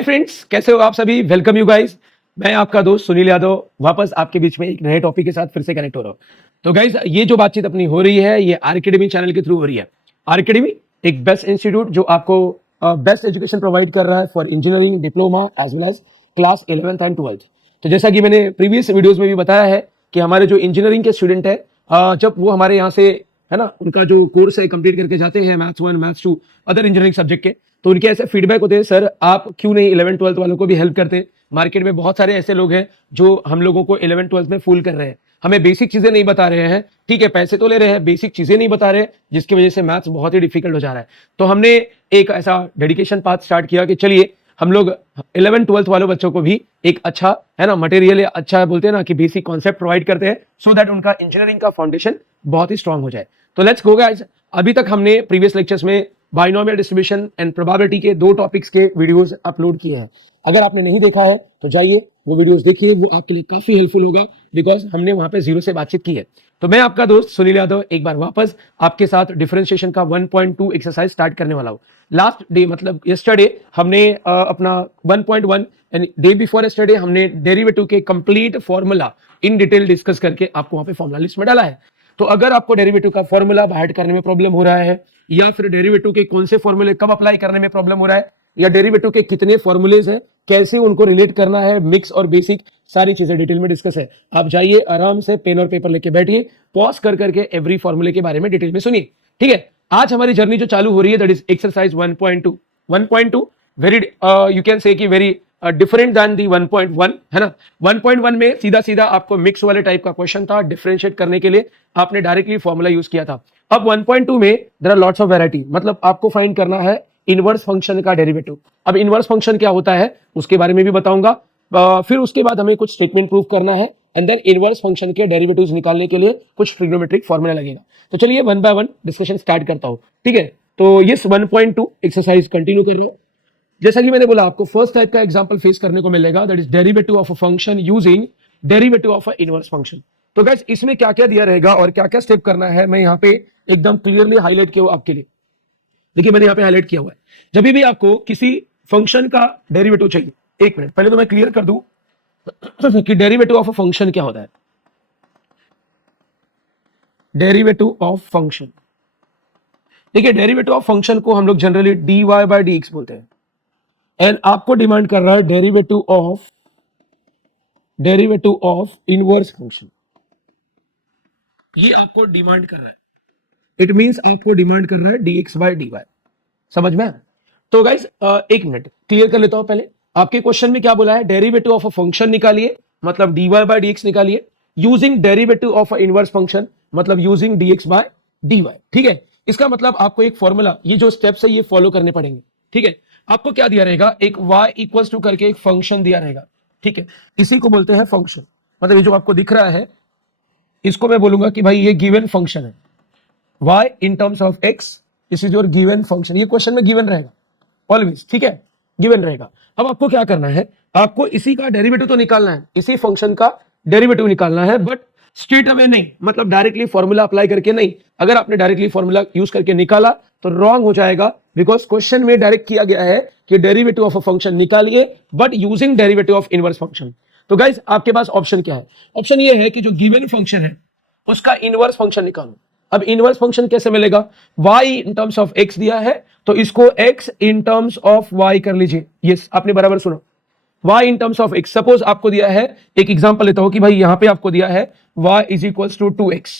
Hi friends, कैसे हो आप सभी। Welcome you guys. मैं आपका दोस्त सुनील यादव वापस आपके बीच में एक नए टॉपिक के साथ फिर से कनेक्ट हो रहा हूँ। तो गाइस, ये जो बातचीत अपनी हो रही है ये आरकेडमी चैनल के थ्रू हो रही है। आरकेडमी एक बेस्ट इंस्टीट्यूट जो आपको बेस्ट एजुकेशन प्रोवाइड कर रहा है for engineering, diploma as well as class 11th and 12th। तो जैसा कि मैंने प्रीवियस वीडियोज में भी बताया है कि हमारे जो इंजीनियरिंग के स्टूडेंट है, जब वो हमारे यहाँ से है ना, उनका जो कोर्स है कंप्लीट करके जाते हैं, maths 1 maths 2 other engineering subject के, तो उनके ऐसे फीडबैक होते हैं, सर आप क्यों नहीं 11th 12th वालों को भी हेल्प करते। मार्केट में बहुत सारे ऐसे लोग हैं जो हम लोगों को 11th 12th में फूल कर रहे हैं, हमें बेसिक चीजें नहीं बता रहे हैं। ठीक है, पैसे तो ले रहे हैं, बेसिक चीजें नहीं बता रहे, जिसकी वजह से मैथ्स बहुत ही डिफिकल्ट हो जा रहा है। तो हमने एक ऐसा डेडिकेशन पाथ स्टार्ट किया कि चलिए हम लोग 11th 12th वालों बच्चों को भी एक अच्छा है ना मटेरियल, या अच्छा बोलते हैं ना कि बेसिक कॉन्सेप्ट प्रोवाइड करते हैं, सो दैट उनका इंजीनियरिंग का फाउंडेशन बहुत ही स्ट्रांग हो जाए। तो लेट्स गो गाइस। अभी तक हमने प्रीवियस लेक्चर्स में बाइनोमियल डिस्ट्रीब्यूशन एंड प्रोबेबिलिटी के 2 टॉपिक्स के वीडियोस अपलोड किए हैं। अगर आपने नहीं देखा है तो जाइए वो वीडियोस देखिए, वो आपके लिए काफी हेल्पफुल होगा, बिकॉज हमने वहां पे जीरो से बातचीत की है। तो मैं आपका दोस्त सुनील यादव एक बार वापस आपके साथ डिफरेंशिएशन का 1.2 एक्सरसाइज स्टार्ट करने वाला हूं। लास्ट डे मतलब यस्टरडे हमने अपना 1.1 एंड डे बिफोर यस्टरडे हमने डेरिवेटिव के complete formula in detail discuss करके आपको वहां पे फॉर्मूला लिस्ट में डाला है। तो अगर आपको डेरिवेटिव का फॉर्मूला बाहर करने में प्रॉब्लम हो रहा है, या फिर डेरिवेटिव के कौन से फॉर्मूले कब अप्लाई करने में प्रॉब्लम हो रहा है, या डेरिवेटिव के कितने फॉर्मूलेज हैं, कैसे उनको रिलेट करना है, मिक्स और बेसिक सारी चीजें डिटेल में डिस्कस है। आप जाइए आराम से पेन और पेपर लेके बैठिए, पॉज कर करके एवरी फॉर्मूले के बारे में डिटेल में सुनिए। ठीक है, आज हमारी जर्नी जो चालू हो रही है that is exercise 1.2। 1.2 very you can say कि वेरी डिफरेंट दैन दी 1.1 है ना। 1.1 में सीधा सीधा आपको मिक्स वाले टाइप का क्वेश्चन था, डिफरेंशिएट करने के लिए आपने डायरेक्टली फॉर्मूला यूज किया था। अब 1.2 में there are lots of variety, मतलब आपको फाइंड करना है इनवर्स फंक्शन का डेरिवेटिव। अब इनवर्स फंक्शन क्या होता है उसके बारे में भी बताऊंगा। फिर उसके बाद हमें कुछ स्टेटमेंट प्रूव करना है, एंड देन इनवर्स फंक्शन के डेरिवेटिव्स निकालने के लिए कुछ ट्रिग्नोमेट्रिक फॉर्मूला लगेगा। तो चलिए 1 बाय 1 डिस्कशन स्टार्ट करता हूं। ठीक है, तो ये 1.2 एक्सरसाइज कंटिन्यू कर रहा हूं। जैसा कि मैंने बोला, आपको फर्स्ट टाइप का एग्जांपल फेस करने को मिलेगा, that is derivative of a function using derivative of a inverse function. तो गाइस, इसमें क्या क्या दिया रहेगा और क्या क्या स्टेप करना है, मैं यहाँ पे एकदम क्लियरली हाईलाइट किया आपके लिए। देखिए मैंने यहाँ पे हाईलाइट किया हुआ है, जब भी आपको किसी फंक्शन का डेरिवेटिव चाहिए, एक मिनट पहले तो मैं क्लियर कर दूं कि डेरिवेटिव ऑफ अ फंक्शन क्या होता है। डेरिवेटिव ऑफ फंक्शन, देखिए डेरिवेटिव ऑफ फंक्शन को हम लोग जनरली dy बाय dx बोलते हैं, एंड आपको डिमांड कर रहा है डेरिवेटिव ऑफ इनवर्स फंक्शन। ये आपको डिमांड कर रहा है, इट मींस आपको डिमांड कर रहा है dx बाय dy। समझ में? तो गाइस एक मिनट क्लियर कर लेता हूं। पहले आपके क्वेश्चन में क्या बोला है, डेरिवेटिव ऑफ अ फंक्शन निकालिए, मतलब dy बाय dx निकालिए, using derivative of a inverse function, मतलब यूजिंग dx बाय dy। ठीक है, इसका मतलब आपको एक फॉर्मूला, ये जो स्टेप्स है ये फॉलो करने पड़ेंगे। ठीक है, आपको क्या दिया रहेगा, एक y इक्वल्स टू करके एक फंक्शन दिया रहेगा। ठीक है, इसी को बोलते हैं फंक्शन, मतलब ये जो आपको दिख रहा है इसको मैं बोलूंगा कि भाई ये गिवन फंक्शन है, y in terms of x, this is your given function. ये क्वेश्चन में गिवन रहेगा ऑलवेज। ठीक है, गिवन रहेगा। अब आपको क्या करना है, आपको इसी का डेरिवेटिव तो निकालना है, इसी फंक्शन का डेरिवेटिव निकालना है, बट स्ट्रेट अवे नहीं, मतलब डायरेक्टली फॉर्मूला अप्लाई करके नहीं। अगर आपने डायरेक्टली फॉर्मूला यूज करके निकाला तो रॉन्ग हो जाएगा, बिकॉज क्वेश्चन में डायरेक्ट किया गया है कि डेरिवेटिव ऑफ अ फंक्शन निकालिए but using derivative of inverse function. तो गाइस आपके पास ऑप्शन क्या है, ऑप्शन ये है कि जो गिवन फंक्शन है उसका इनवर्स फंक्शन निकालो। अब इनवर्स फंक्शन कैसे मिलेगा, y in terms of x दिया है तो इसको x in terms of y कर लीजिए। यस, आपने बराबर सुना, y in terms of x। Suppose आपको दिया है, एक एग्जांपल लेता हूं कि भाई यहां पे आपको दिया है y is equals to 2x,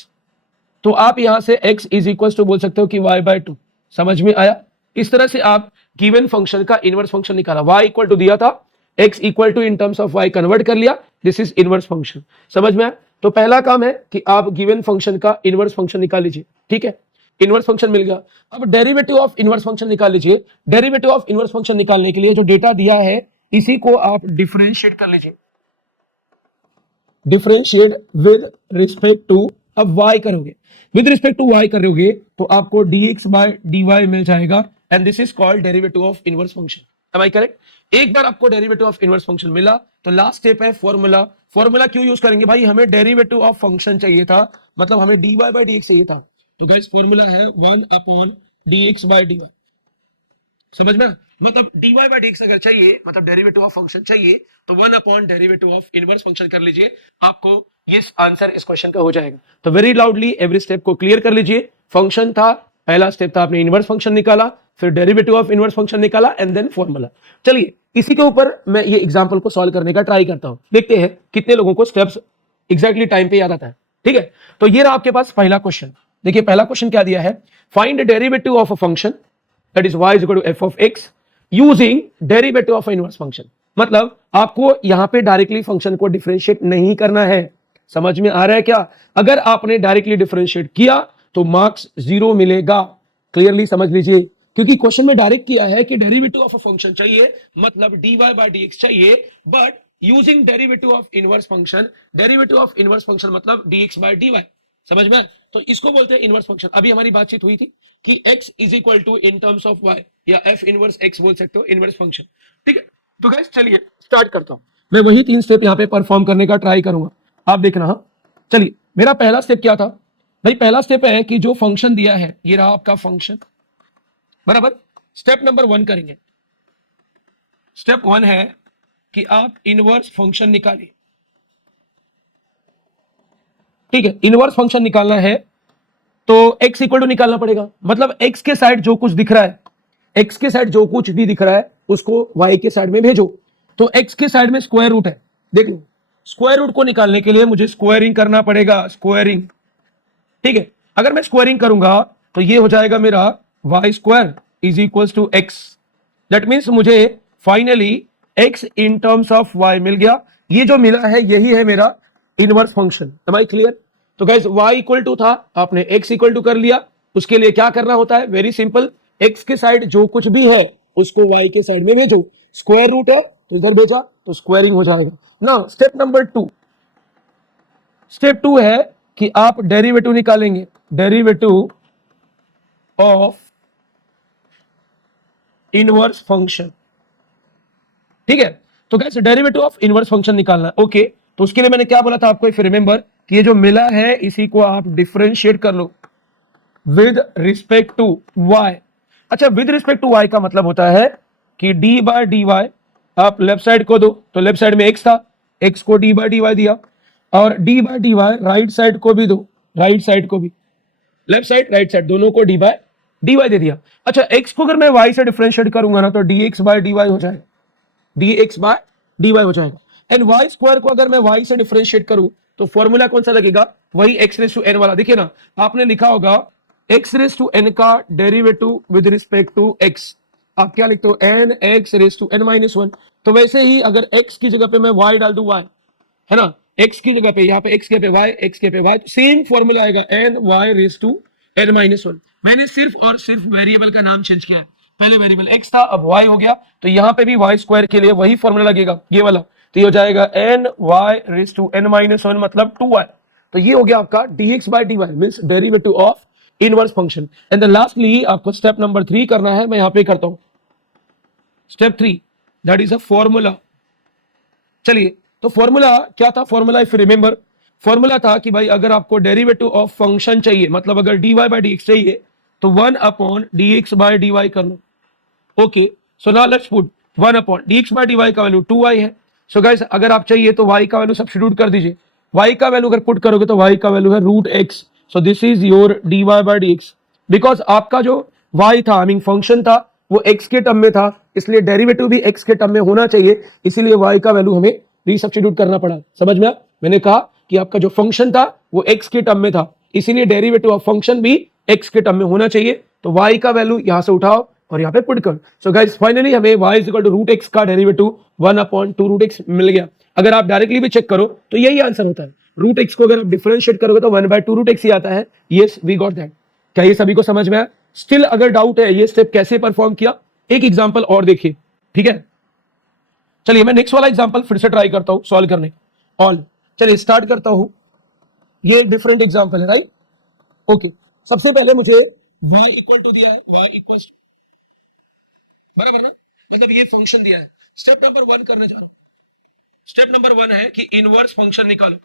तो आप यहां से x इज इक्वल्स टू बोल सकते हो कि y बाय 2। समझ में आया? इस तरह से आप गिवन फंक्शन का इनवर्स फंक्शन निकाला, y इक्वल टू दिया था, x equal to in terms of y convert कर लिया, दिस इज इनवर्स फंक्शन। समझ में आया? तो पहला काम है कि आप गिवन फंक्शन का इनवर्स फंक्शन निकाल लीजिए। ठीक है, इनवर्स फंक्शन मिल गया। अब डेरिवेटिव ऑफ इनवर्स फंक्शन निकाल लीजिए। डेरिवेटिव ऑफ इनवर्स फंक्शन निकालने के लिए जो डेटा दिया है इसी को आप डिफरेंशिएट कर लीजिए, डिफरेंशिएट विद रिस्पेक्ट टू, अब y करोगे, विद रिस्पेक्ट टू y करोगे तो आपको dx बाय dy मिल जाएगा, and this is called derivative of inverse function. Am I correct? एक बार आपको डेरिवेटिव ऑफ इनवर्स फंक्शन मिला तो लास्ट स्टेप है फॉर्मूला। फॉर्मूला क्यों यूज करेंगे भाई, हमें डेरिवेटिव ऑफ फंक्शन चाहिए था, मतलब हमें dy बाय dx चाहिए था। तो गाइस फॉर्मूला है 1 अपॉन dx बाय dy। समझ में? मतलब dy बाय dx अगर चाहिए, मतलब डेरिवेटिव ऑफ फंक्शन चाहिए, तो 1 upon derivative of inverse function कर लीजिए, आपको ये आंसर इस क्वेश्चन का हो जाएगा। तो वेरी लाउडली एवरी स्टेप को क्लियर कर लीजिए। फंक्शन था, पहला स्टेप था आपने इनवर्स फंक्शन निकाला, फिर डेरिवेटिव ऑफ इनवर्स फंक्शन निकाला एंड देन फॉर्मूला। चलिए इसी के ऊपर मैं ये एग्जांपल को सॉल्व करने का ट्राई करता हूं, देखते हैं कितने लोगों को स्टेप्स एग्जैक्टली टाइम पे याद आता है। ठीक है, तो ये रहा आपके पास पहला क्वेश्चन। देखिए पहला क्वेश्चन क्या दिया है, find derivative of a function that is y is equal to f of x using derivative of inverse function. मतलब आपको यहां पे डायरेक्टली फंक्शन को डिफरेंशिएट नहीं करना है। समझ में आ रहा है क्या? अगर आपने डायरेक्टली डिफरेंशिएट किया तो मार्क्स 0 मिलेगा। क्लियरली समझ लीजिए, क्योंकि क्वेश्चन में डायरेक्ट किया है कि डेरिवेटिव ऑफ अ फंक्शन चाहिए, मतलब dy बाय dx चाहिए, but using derivative of inverse function. Derivative of inverse function मतलब dx बाय dy। समझ में? तो इसको बोलते हैं इनवर्स फंक्शन। अभी हमारी बातचीत हुई थी कि x is equal to in terms of y, या f इनवर्स x बोल सकते हो, इनवर्स फंक्शन। ठीक है, तो गाइस चलिए स्टार्ट करता हूं। मैं वही 3 स्टेप यहां पे परफॉर्म करने का ट्राई करूंगा, आप देखना। हाँ चलिए, मेरा पहला स्टेप क्या था भाई? पहला स्टेप है कि जो फंक्शन दिया है ये रहा आपका फंक्शन, बराबर। स्टेप नंबर 1 करेंगे। स्टेप 1 है कि आप इनवर्स फंक्शन निकालिए। ठीक है, इनवर्स फंक्शन निकालना है तो x इक्वल टू निकालना पड़ेगा, मतलब x के साइड जो कुछ दिख रहा है, x के साइड जो कुछ भी दिख रहा है उसको y के साइड में भेजो। तो x के साइड में स्क्वायर रूट है, देख लो। स्क्वायर रूट को निकालने के लिए मुझे स्क्वायरिंग करना पड़ेगा, स्क्वायरिंग। ठीक है, अगर मैं स्क्वायरिंग करूंगा तो ये हो जाएगा मेरा y square is equal to x. That means मुझे finally x in terms of y मिल गया। ये जो मिला है यही है मेरा inverse function. Am I clear? तो गाइस y इक्वल टू था, आपने x इक्वल टू कर लिया। उसके लिए क्या करना होता है? वेरी सिंपल, x के साइड जो कुछ भी है उसको y के साइड में भेजो। स्क्वायर रूट है तो इधर भेजा तो स्क्वायरिंग हो जाएगा। Now step number 2। स्टेप 2 है कि आप डेरिवेटिव निकालेंगे, डेरिवेटिव ऑफ इनवर्स फंक्शन। ठीक है, तो guys derivative of inverse function निकालना है। ओके, तो उसके लिए मैंने क्या बोला था आपको, इफ रिमेंबर, कि ये जो मिला है इसी को आप डिफरेंशिएट कर लो विद रिस्पेक्ट टू y। अच्छा, विद रिस्पेक्ट टू y का मतलब होता है कि d बाय dy आप लेफ्ट साइड को दो, तो लेफ्ट साइड में x था, x को d बाय dy दिया, और d by dy right side को भी दो, राइट साइड को भी, लेफ्ट साइड राइट साइड दोनों को d बाय dy दे दिया। अच्छा, x को अगर मैं y से डिफरेंशिएट करूंगा ना तो dx बाय dy हो जाएगा, dx बाय dy हो जाएगा। एंड y स्क्वायर को अगर मैं y से डिफरेंशिएट करूं तो फॉर्मूला कौन सा लगेगा? वही x रेस टू n वाला। देखिए ना, आपने लिखा होगा x रेस टू n का derivative with respect to x, आप क्या लिखते हो? n x raise to n minus 1। तो वैसे ही अगर x की जगह पे मैं y डाल दूं, y है ना, x की जगह पे, यहाँ पे x के पे y, x के पे y, तो सेम फॉर्मूला आएगा n y raise to n minus 1। मैंने सिर्फ और सिर्फ वेरिएबल का नाम चेंज किया है, पहले वेरिएबल x था अब y हो गया, तो यहाँ पे भी y स्क्वायर के लिए वही फॉर्मूला लगेगा, ये वाला। तो ये हो जाएगा n y raise to n minus 1 मतलब 2y। तो ये हो गया आपका dx by dy means derivative of inverse function. And then lastly आपको स्टेप नंबर 3 करना है, मैं यहाँ पे करता हूँ step 3, that is a formula. चलिए, तो फॉर्मूला क्या था? फॉर्मूला इफ रिमेंबर, फॉर्मूला था कि भाई अगर आपको डेरिवेटिव ऑफ फंक्शन चाहिए, मतलब अगर dy बाय dx चाहिए तो 1 अपॉन dx बाय dy कर लो। Okay, so now let's put 1 upon dx by dy का वैल्यू 2y है। सो गाइस अगर आप चाहिए तो y का वैल्यू सब्स्टिट्यूट कर दीजिए। y का वैल्यू अगर पुट करोगे तो y का वैल्यू है root x। So this is your dy by dx। Because आपका जो y था, आई मीन फंक्शन था, वो x के टर्म में था, इसलिए डेरिवेटिव भी x के टर्म में होना चाहिए, इसीलिए y का वैल्यू हमें रीसब्स्टिट्यूट करना पड़ा। समझ में? मैंने कहा कि आपका जो फंक्शन था वो x के टर्म में था, इसीलिए डेरिवेटिव ऑफ फंक्शन भी x के टर्म में होना चाहिए। तो y का वैल्यू यहां से उठाओ और यहाँ पे पुट कर। सो गाइस फाइनली हमें y इज इक्वल टू रूट एक्स का डेरिवेटिव 1 अपॉन 2 रूट एक्स मिल गया। अगर आप डायरेक्टली भी चेक करो तो यही आंसर होता है। रूट एक्स को अगर आप डिफरेंशिएट करोगे तो 1 बाय 2 रूट एक्स ही आता है। Yes, we got that. क्या ये सभी को समझ में आया? स्टिल अगर डाउट है ये स्टेप कैसे परफॉर्म किया, एक एग्जांपल और देखिए। ठीक है, चलिए मैं नेक्स्ट वाला एग्जांपल फिर से ट्राई करता हूं सॉल्व करने। ऑल, चलिए स्टार्ट करता हूं। ये डिफरेंट एग्जांपल है, राइट? ओके, सबसे पहले मुझे y इक्वल टू दिया है, y इक्वल टू, बराबर ना, मतलब ये फंक्शन दिया है। स्टेप नंबर 1 करने जा रहा हूं। स्टेप नंबर 1 है कि इनवर्स फंक्शन निकालो,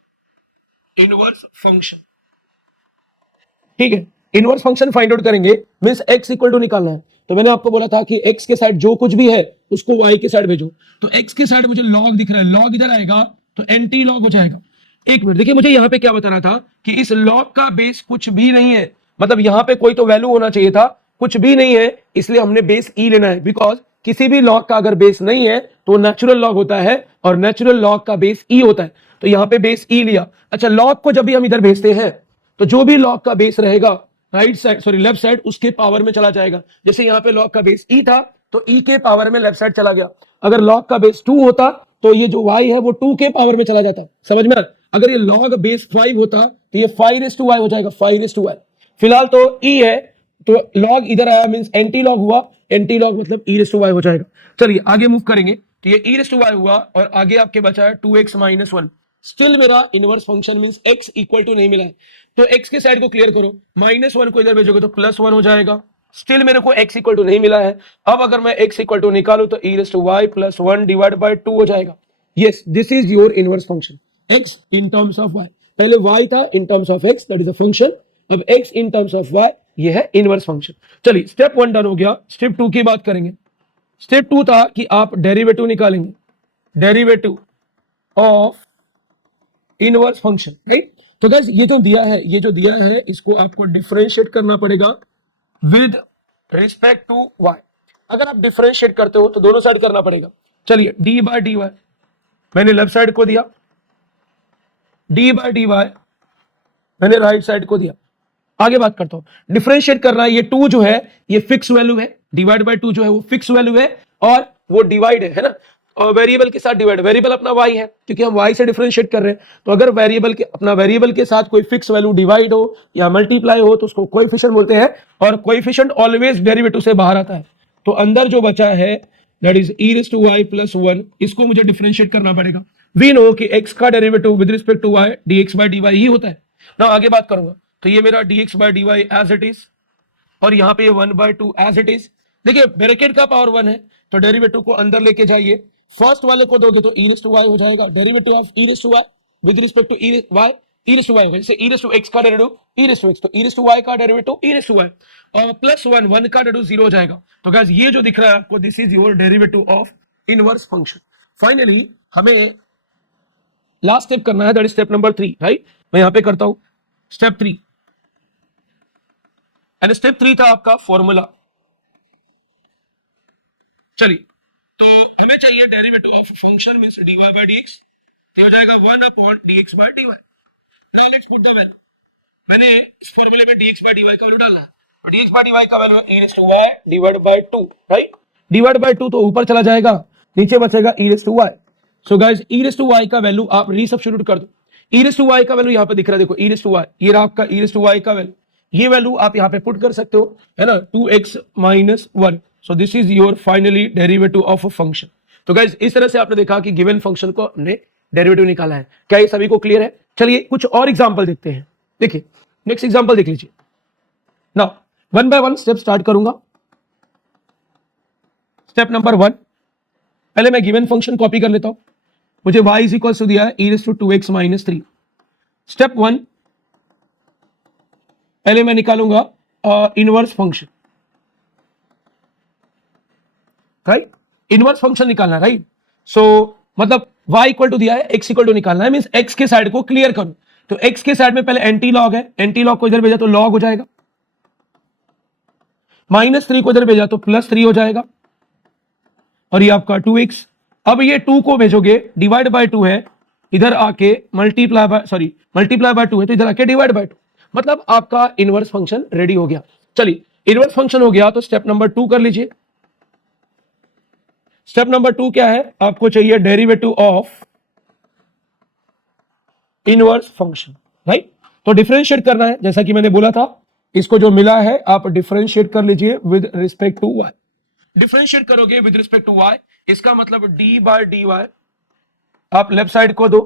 इनवर्स फंक्शन। ठीक है, इनवर्स फंक्शन फाइंड आउट करेंगे मींस x इक्वल टू निकालना है। तो मैंने आपको बोला था कि x के साइड जो कुछ भी है उसको y के साइड भेजो। तो x के साइड मुझे log दिख रहा है, log इधर आएगा तो एंटी लॉग हो जाएगा। एक मिनट देखिए, मुझे यहाँ पे क्या बताना था कि इस log का बेस कुछ भी नहीं है, मतलब यहाँ पे कोई तो वैल्यू होना चाहिए था, कुछ भी नहीं है, इसलिए हमने बेस e लेना है। बिकॉज किसी भी log का अगर बेस नहीं है तो नेचुरल log होता है और नेचुरल log का बेस e होता है। तो यहाँ पे बेस e लिया। अच्छा, log को जब भी हम इधर भेजते हैं तो जो भी log का बेस रहेगा right side sorry left side उसके पावर में चला जाएगा। जैसे यहाँ पे log का बेस e था तो e के पावर में लेफ्ट साइड चला गया। अगर log का बेस 2 होता तो ये जो y है वो 2 के पावर में चला जाता। समझ में? अगर ये log बेस 5 होता तो ये 5 हो जाएगा, 5 फिलहाल तो e है तो log इधर आया मींस एंटी लॉग हुआ, एंटी लॉग मतलब e हो जाएगा। चलिए आगे मूव करेंगे तो ये e हुआ और आगे आपके बचा है 2x - 1। स्टिल मेरा inverse function means x equal to नहीं मिला है, तो x के साइड को क्लियर करो, -1 को इधर भेजोगे तो +1 हो जाएगा। स्टिल मेरे को x इक्वल टू नहीं मिला है। अब अगर मैं x इक्वल टू निकालू तो e + 1 डिवाइड बाय 2 हो जाएगा। Yes, this is your inverse function, x in terms of y। पहले y था इन terms of x, that is a function. अब x in terms of y, ये है इनवर्स फंक्शन। चलिए स्टेप 1 डन हो गया, स्टेप 2 की बात करेंगे। स्टेप 2 था कि आप डेरिवेटिव निकालेंगे, derivative of inverse function, right. तो गाइस ये जो दिया है इसको आपको डिफरेंशिएट करना पड़ेगा विद रिस्पेक्ट टू y। अगर आप डिफरेंशिएट करते हो तो दोनों साइड करना पड़ेगा। चलिए d/dy मैंने लेफ्ट साइड को दिया, d/dy मैंने राइट साइड को दिया। आगे बात करता हूं, डिफरेंशिएट करना है। ये 2 जो है ये फिक्स वैल्यू है, डिवाइड बाय 2 जो है वो फिक्स वैल्यू है और वो डिवाइड है ना, और वेरिएबल के साथ डिवाइड। वेरिएबल अपना y है क्योंकि हम y से डिफरेंशिएट कर रहे हैं। तो अगर वेरिएबल के साथ कोई फिक्स वैल्यू डिवाइड हो या मल्टीप्लाई हो तो उसको कोएफिशिएंट बोलते हैं, और कोएफिशिएंट ऑलवेज डेरिवेटिव से बाहर आता है। तो अंदर जो बचा है दैट इज e⁻y + 1, इसको मुझे डिफरेंशिएट करना पड़ेगा। वी नो कि x का derivative with respect to y dx/dy ही होता है ना। आगे बात करूंगा तो ये मेरा dx/dy एज इट इज, और यहाँ पे 1/2 एज इट इज। देखिए ब्रैकेट का पावर 1 है तो डेरिवेटिव को अंदर लेके जाइए, फर्स्ट वाले को दोगे तो e⁻y हो जाएगा, derivative of e⁻y with respect to y e⁻y, जैसे e⁻x का डेरिवेटिव e⁻x, तो e⁻y का डेरिवेटिव e⁻y और +1 1 का डेरिवेटिव 0 हो जाएगा। तो गाइस ये जो दिख रहा है आपको, this is your derivative of inverse function. Finally हमें लास्ट स्टेप करना है, that is step number 3, right. मैं यहां पे करता हूं स्टेप 3, एंड स्टेप 3 था आपका फॉर्मूला। चलिए तो हमें चाहिए derivative of function means dy/dx, तो हो जाएगा 1/dx/dy। Now let's put the value. मैंने इस फॉर्मूले में dx/dy का वैल्यू डालना है, तो dx/dy का value e⁻y divide by 2, right. Divide by 2 तो ऊपर चला जाएगा, नीचे बचेगा e⁻y। सो गाइस e⁻y का वैल्यू आप रीसब्स्टिट्यूट कर दो। e⁻y का वैल्यू यहां पे दिख रहा है, देखो e⁻y, ये रहा आपका e⁻y का वैल्यू। ये वैल्यू आप यहां पे पुट कर सकते हो, है ना, 2x - 1। So this is your finally derivative of a function. तो गाइस इस तरह से आपने देखा कि गिवन फंक्शन को हमने डेरिवेटिव निकाला है। क्या ये सभी को क्लियर है? चलिए कुछ और एग्जांपल देखते हैं। देखिए नेक्स्ट एग्जांपल देख लीजिए। नाउ 1 बाय 1 स्टेप स्टार्ट करूंगा। स्टेप नंबर 1, पहले मैं गिवन फंक्शन कॉपी कर लेता हूं। मुझे y इज इक्वल टू दिया है e⁻2x - 3। स्टेप 1, पहले मैं निकालूंगा inverse function, right. Inverse function निकालना, राइट। सो मतलब y इक्वल टू दिया है, x इक्वल टू निकालना है, मींस x के साइड को क्लियर करो। तो x के साइड में पहले एंटी लॉग है, एंटी लॉग को इधर भेजा तो लॉग हो जाएगा, -3 को इधर भेजा तो +3 हो जाएगा, और ये आपका 2x। अब ये 2 को भेजोगे, डिवाइड बाय 2 है, इधर आके मल्टीप्लाई बाय 2 है तो इधर आके डिवाइड बाय 2, मतलब आपका इनवर्स फंक्शन रेडी हो गया। चलिए इनवर्स फंक्शन हो गया तो स्टेप नंबर 2 कर लीजिए। स्टेप नंबर 2 क्या है? आपको चाहिए derivative of inverse function, right. तो डिफरेंशिएट करना है, जैसा कि मैंने बोला था, इसको जो मिला है आप डिफरेंशिएट कर लीजिए with respect to y। Differentiate करोगे विद रिस्पेक्ट टू y, इसका मतलब d/dy आप लेफ्ट साइड को दो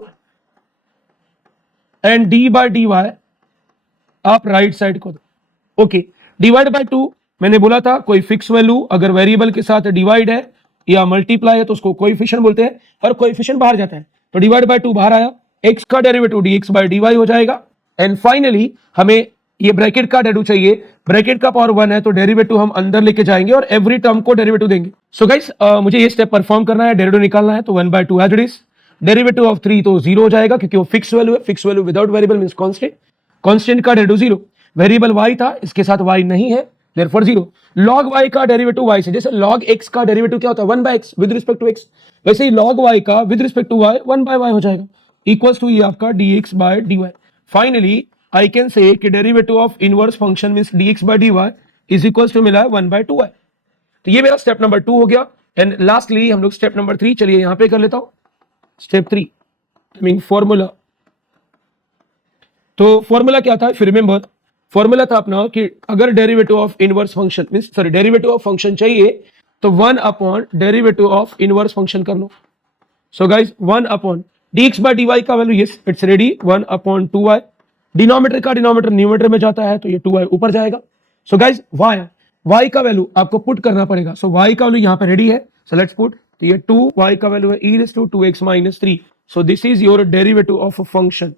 एंड d/dy आप राइट साइड को दो। ओके, डिवाइड बाय 2 मैंने बोला था कोई फिक्स वैल्यू अगर वेरिएबल के साथ डिवाइड है या मल्टीप्लाई है तो उसको कोएफिशिएंट बोलते हैं, और कोएफिशिएंट बाहर जाता है तो डिवाइड बाय 2 बाहर आया, x का डेरिवेटिव dx/dy हो जाएगा। एंड फाइनली हमें ये ब्रैकेट का डेरिवेटिव चाहिए, ब्रैकेट का पावर 1 है तो डेरिवेटिव हम अंदर लेके जाएंगे और एवरी टर्म को डेरिवेटिव देंगे। सो गाइस मुझे ये स्टेप परफॉर्म करना है, डेरिवेटिव निकालना है, तो 1/2 as it is. Derivative of 3 तो 0 हो जाएगा क्योंकि वो फिक्स वैल्यू है, fix value without variable means constant, constant का डेरिवेटिव 0, वेरिएबल y था, इसके साथ y नहीं है देयरफॉर 0। log y का डेरिवेटिव y से, जैसे log x का डेरिवेटिव क्या होता है 1/x with respect to x, वैसे ही log y का with respect to y 1/y हो जाएगा, इक्वल्स टू ये आपका dx/dy। Finally I can say कि derivative of inverse function means dx/dy is equals to मिला है 1/2y। तो ये मेरा स्टेप नंबर 2 हो गया। एंड लास्टली हम लोग स्टेप नंबर 3, चलिए यहां पे कर लेता हूं स्टेप 3 मीन फॉर्मूला। तो फॉर्मूला क्या था, रिमेंबर फॉर्मूला था अपना कि अगर derivative of inverse function means sorry derivative of function चाहिए तो 1 डेरिवेटिव ऑफ इनवर्स फंक्शन कर लो। सो गाइस 1 dx/dy का value yes it's ready 1/2y, denominator का डिनोमिनेटर न्यूमरेटर में जाता है तो ये 2y ऊपर जाएगा। सो गाइस y का वैल्यू आपको पुट करना पड़ेगा। सो y का वैल्यू यहां पे रेडी है, सो लेट्स पुट, तो ये 2y का वैल्यू है e⁻²x - 3। So this is your derivative of a function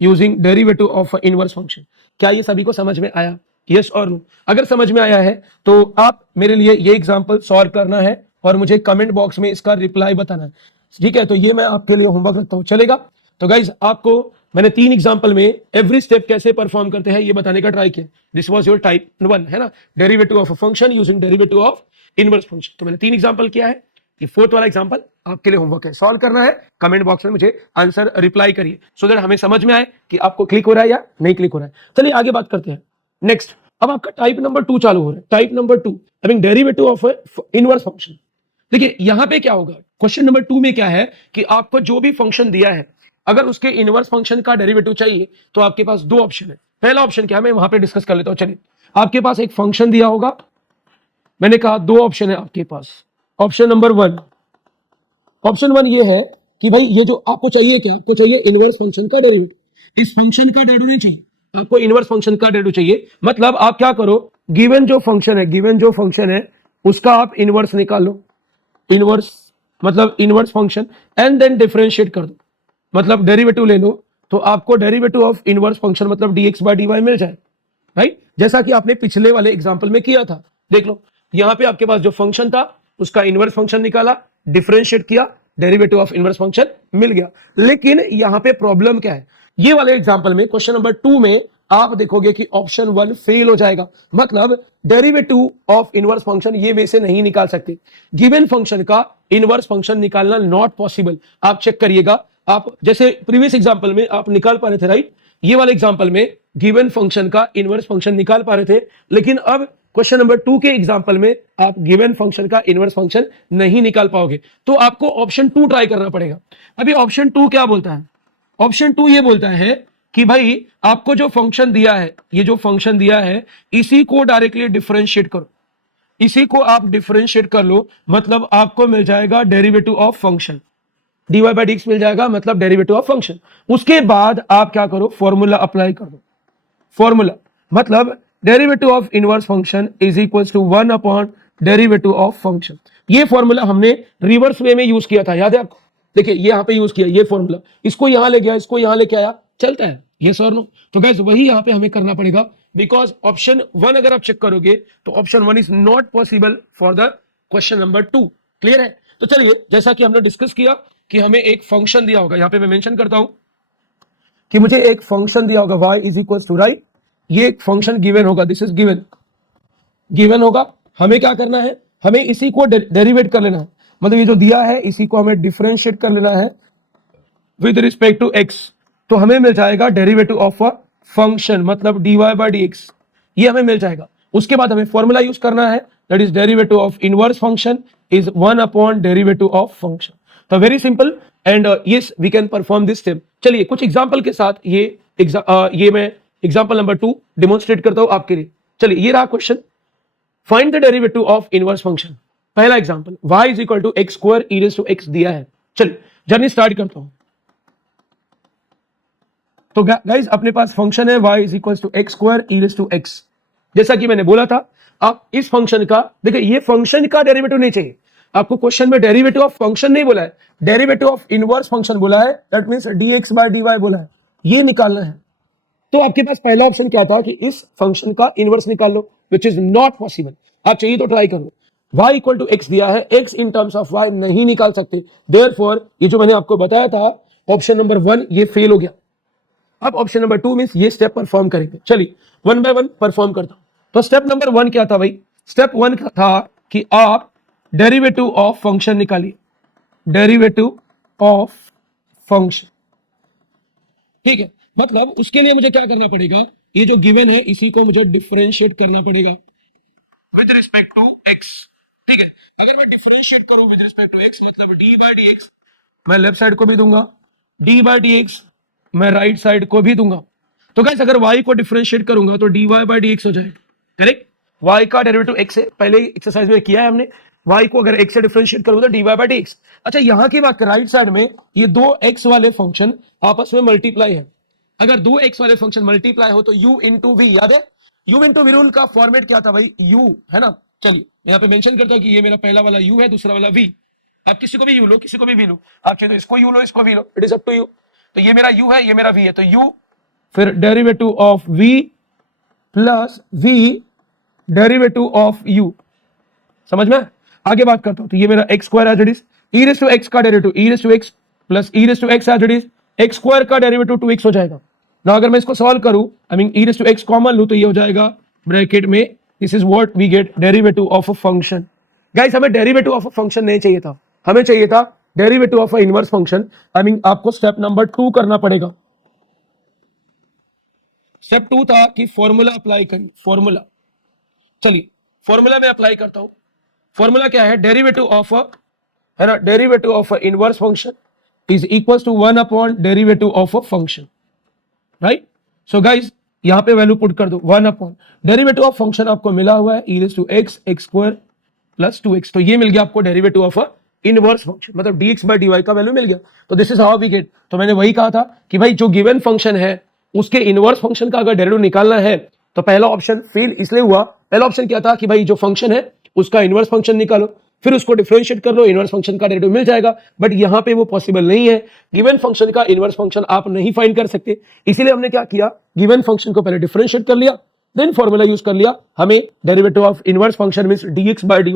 using derivative of inverse function. क्या ये सभी को समझ में आया, यस और नो? अगर समझ में आया है तो आप मेरे लिए ये एग्जांपल सॉल्व करना है और मुझे कमेंट बॉक्स में इसका रिप्लाई बताना है, ठीक है? तो ये मैं आपके लिए होमवर्क रखता हूं, चलेगा? तो गाइज आपको मैंने 3 एग्जांपल में एवरी स्टेप कैसे परफॉर्म करते हैं ये बताने का ट्राई किया। दिस वाज योर टाइप 1 है ना, derivative of a function using derivative of inverse function. तो मैंने 3 एग्जांपल किया है, ये 4th वाला एग्जांपल आपके लिए होमवर्क है, सॉल्व करना है, कमेंट बॉक्स में मुझे आंसर रिप्लाई करिए सो दैट हमें समझ में आए कि आपको क्लिक हो रहा है या नहीं क्लिक हो रहा है। चलिए आगे बात करते हैं नेक्स्ट। अब आपका टाइप नंबर 2 चालू हो रहा है, type number 2 I mean derivative of inverse function. देखिए यहां पे क्या होगा, क्वेश्चन नंबर 2 में क्या है कि आपको जो भी फंक्शन दिया है अगर उसके इनवर्स फंक्शन का डेरिवेटिव चाहिए तो आपके पास 2 ऑप्शन है। पहला ऑप्शन क्या है मैं वहां पे डिस्कस कर लेता हूं। चलिए आपके पास एक फंक्शन दिया होगा, मैंने कहा 2 ऑप्शन है आपके पास। ऑप्शन नंबर 1, ऑप्शन 1 ये है कि भाई ये जो आपको चाहिए क्या, आपको चाहिए इनवर्स फंक्शन का डेरिवेटिव। इस फंक्शन का डेरिवेटिव नहीं चाहिए आपको, इनवर्स फंक्शन का डेरिवेटिव चाहिए। मतलब आप क्या करो, गिवन जो फंक्शन है उसका आप इनवर्स निकाल लो, इनवर्स मतलब inverse function and then differentiate कर दो, मतलब डेरिवेटिव ले लो तो आपको डेरिवेटिव ऑफ इनवर्स फंक्शन मतलब dx/dy मिल जाए, राइट? जैसा कि आपने पिछले वाले एग्जांपल में किया था। देख लो यहां पे आपके पास जो फंक्शन था उसका इनवर्स फंक्शन निकाला, डिफरेंशिएट किया, डेरिवेटिव ऑफ इनवर्स फंक्शन मिल गया। लेकिन यहां पे प्रॉब्लम क्या है, ये वाले एग्जांपल में क्वेश्चन नंबर 2 में आप देखोगे कि ऑप्शन 1 फेल हो जाएगा। मतलब डेरिवेटिव ऑफ इनवर्स फंक्शन ये वैसे नहीं निकाल सकते, गिवन फंक्शन का इनवर्स फंक्शन निकालना नॉट पॉसिबल। आप चेक करिएगा, आप जैसे प्रीवियस एग्जांपल में आप निकाल पा रहे थे, राइट? ये वाले एग्जांपल में गिवन फंक्शन का इनवर्स फंक्शन निकाल पा रहे थे, लेकिन अब क्वेश्चन नंबर 2 के एग्जांपल में आप गिवन फंक्शन का इनवर्स फंक्शन नहीं निकाल पाओगे, तो आपको ऑप्शन 2 ट्राई करना पड़ेगा। अभी ऑप्शन 2 क्या बोलता है, ऑप्शन 2 ये बोलता है कि भाई आपको जो फंक्शन दिया है, ये जो फंक्शन दिया है इसी को डायरेक्टली डिफरेंशिएट करो, इसी को आप डिफरेंशिएट कर लो, मतलब आपको मिल जाएगा डेरिवेटिव ऑफ फंक्शन, dy/dx मिल जाएगा, मतलब डेरिवेटिव ऑफ फंक्शन। उसके बाद आप क्या करो, फॉर्मूला अप्लाई कर दो। फॉर्मूला मतलब derivative of inverse function is equals to 1 derivative of function. ये फॉर्मूला हमने रिवर्स वे में यूज किया था, याद है आपको? देखिए ये यहां पे यूज किया ये फॉर्मूला, इसको यहां ले गया, इसको यहां लेके आया, चलता है ये सर नो? तो गाइस वही यहां पे हमें करना पड़ेगा, बिकॉज ऑप्शन 1 अगर आप चेक करोगे तो option 1 is not possible for the question number 2। Clear है? तो चलिए जैसा कि हमने डिस्कस किया कि हमें एक फंक्शन दिया होगा, यहां पे मैं मेंशन करता हूं कि मुझे एक फंक्शन दिया होगा y is equal to, right? ये एक फंक्शन गिवन होगा, दिस इज गिवन होगा। हमें क्या करना है, हमें इसी को डेरिवेट कर लेना है, मतलब ये जो दिया है इसी को हमें डिफरेंशिएट कर लेना है विद रिस्पेक्ट टू x। तो हमें मिल जाएगा डेरिवेटिव ऑफ अ फंक्शन मतलब dy/dx, ये हमें मिल जाएगा। उसके बाद हमें फॉर्मूला यूज करना है, that is derivative of inverse function is 1 derivative of function. तो very simple and yes we can perform this step. चलिए कुछ एग्जांपल के साथ ये मैं एग्जांपल नंबर 2 डेमोन्स्ट्रेट करता हूं आपके लिए। चलिए ये रहा question, find the derivative of inverse function. पहला example y is equal to x² e⁻x दिया है। चलिए जर्नी स्टार्ट करता हूं। तो गाइस अपने पास फंक्शन है y is equal to x² e⁻x। जैसा कि मैंने बोला था, आप इस फंक्शन का, देखिए ये फंक्शन का डेरिवेटिव नहीं चाहिए आपको, क्वेश्चन में डेरिवेटिव ऑफ फंक्शन नहीं बोला है, डेरिवेटिव ऑफ इनवर्स फंक्शन बोला है, दैट मींस dx/dy बोला है, ये निकालना है। तो आपके पास पहला ऑप्शन क्या था कि इस फंक्शन का इनवर्स निकाल लो, विच इज नॉट पॉसिबल। आप चाहिए तो ट्राई कर लो। y इक्वल टू एक्स दिया है, x in terms of y नहीं निकाल सकते, देयरफॉर ये जो मैंने आपको बताया था ऑप्शन नंबर 1 ये फेल हो गया। अब ऑप्शन नंबर 2 मींस ये स्टेप परफॉर्म करेंगे। चलिए वन बाय वन परफॉर्म करता हूं। तो स्टेप नंबर 1 क्या था भाई? स्टेप 1 था कि आप डेरिवेटिव ऑफ फंक्शन निकालिए, डेरिवेटिव ऑफ फंक्शन। ठीक है, मतलब उसके लिए मुझे क्या करना पड़ेगा, ये जो गिवन है इसी को मुझे डिफरेंशिएट करना पड़ेगा विद रिस्पेक्ट टू एक्स। ठीक है, अगर मैं डिफरेंशिएट करूं विद रिस्पेक्ट टू एक्स मतलब डी बाई डी एक्स, मैं लेफ्ट साइड को भी दूंगा, डी बाई डी एक्स मैं राइट साइड को भी दूंगा। तो गाइस अगर y को डिफरेंशिएट करूंगा तो dy बाई डी एक्स हो जाएगा, करेक्ट। y का डेरिवेटिव x है, पहले एक्सरसाइज में किया है हमने। y को अगर x से डिफरेंशिएट करूंगा तो dy बाई डी एक्स। अच्छा यहां की बात राइट साइड में ये दो x वाले फंक्शन आपस में मल्टीप्लाई है। अगर दो x वाले फंक्शन मल्टीप्लाई हो तो u इंटू वी, याद है u इंटू वी रूल का फॉर्मेट क्या था भाई, u है ना। चलिए यहाँ पे मेंशन करता हूं कि ये मेरा पहला वाला u है, दूसरा वाला v। आप किसी को भी u लो, किसी को भी v लो, आप चाहे तो इसको u लो, इसको v लो, it is up to you. तो ये मेरा u है, ये मेरा v है, तो u फिर derivative of v plus v derivative of u। समझ में? आगे बात करता हूं, तो ये मेरा x square as it is, e raise to x का derivative e raise to x plus e raise to x as it is, x square का डेरिवेटिव 2x हो जाएगा ना। अगर मैं इसको सॉल्व करूं, I mean e raise to x common लूं तो ये हो जाएगा ब्रैकेट में, this is what we get derivative of a function. Guys हमें डेरिवेटिव ऑफ अ फंक्शन नहीं चाहिए था, हमें चाहिए था derivative of a inverse function. I mean आपको स्टेप नंबर 2 करना पड़ेगा। स्टेप 2 था कि फॉर्मूला अप्लाई करिए, फॉर्मूला। चलिए फॉर्मूला में अप्लाई करता हूं। फॉर्मूला क्या है, डेरिवेटिव ऑफ अ, है ना, derivative of a inverse function is equal to 1 upon derivative of a function, right. So guys यहां पे वैल्यू पुट कर दो 1 अपॉन डेरिवेटिव ऑफ फंक्शन आपको मिला हुआ है e raise to x, x square plus 2x। तो ये मिल गया आपको derivative of a inverse function, मतलब dx बाय dy का वैल्यू मिल गया। तो this is how we get. तो मैंने वही कहा था कि भाई जो गिवन फंक्शन है उसके इनवर्स फंक्शन का अगर डेरिवेटिव निकालना है तो पहला ऑप्शन फेल इसलिए हुआ। पहला ऑप्शन क्या था कि भाई जो फंक्शन है उसका इनवर्स फंक्शन निकालो, फिर उसको डिफरेंशिएट कर लो, इनवर्स फंक्शन का डेरिवेटिव मिल जाएगा। बट यहां पे वो पॉसिबल नहीं है, गिवन फंक्शन का इनवर्स फंक्शन आप नहीं फाइंड कर सकते। इसीलिए हमने क्या किया, गिवन फंक्शन को पहले डिफरेंशिएट कर लिया, देन फॉर्मूला यूज कर लिया, हमें derivative of inverse function means dx by dy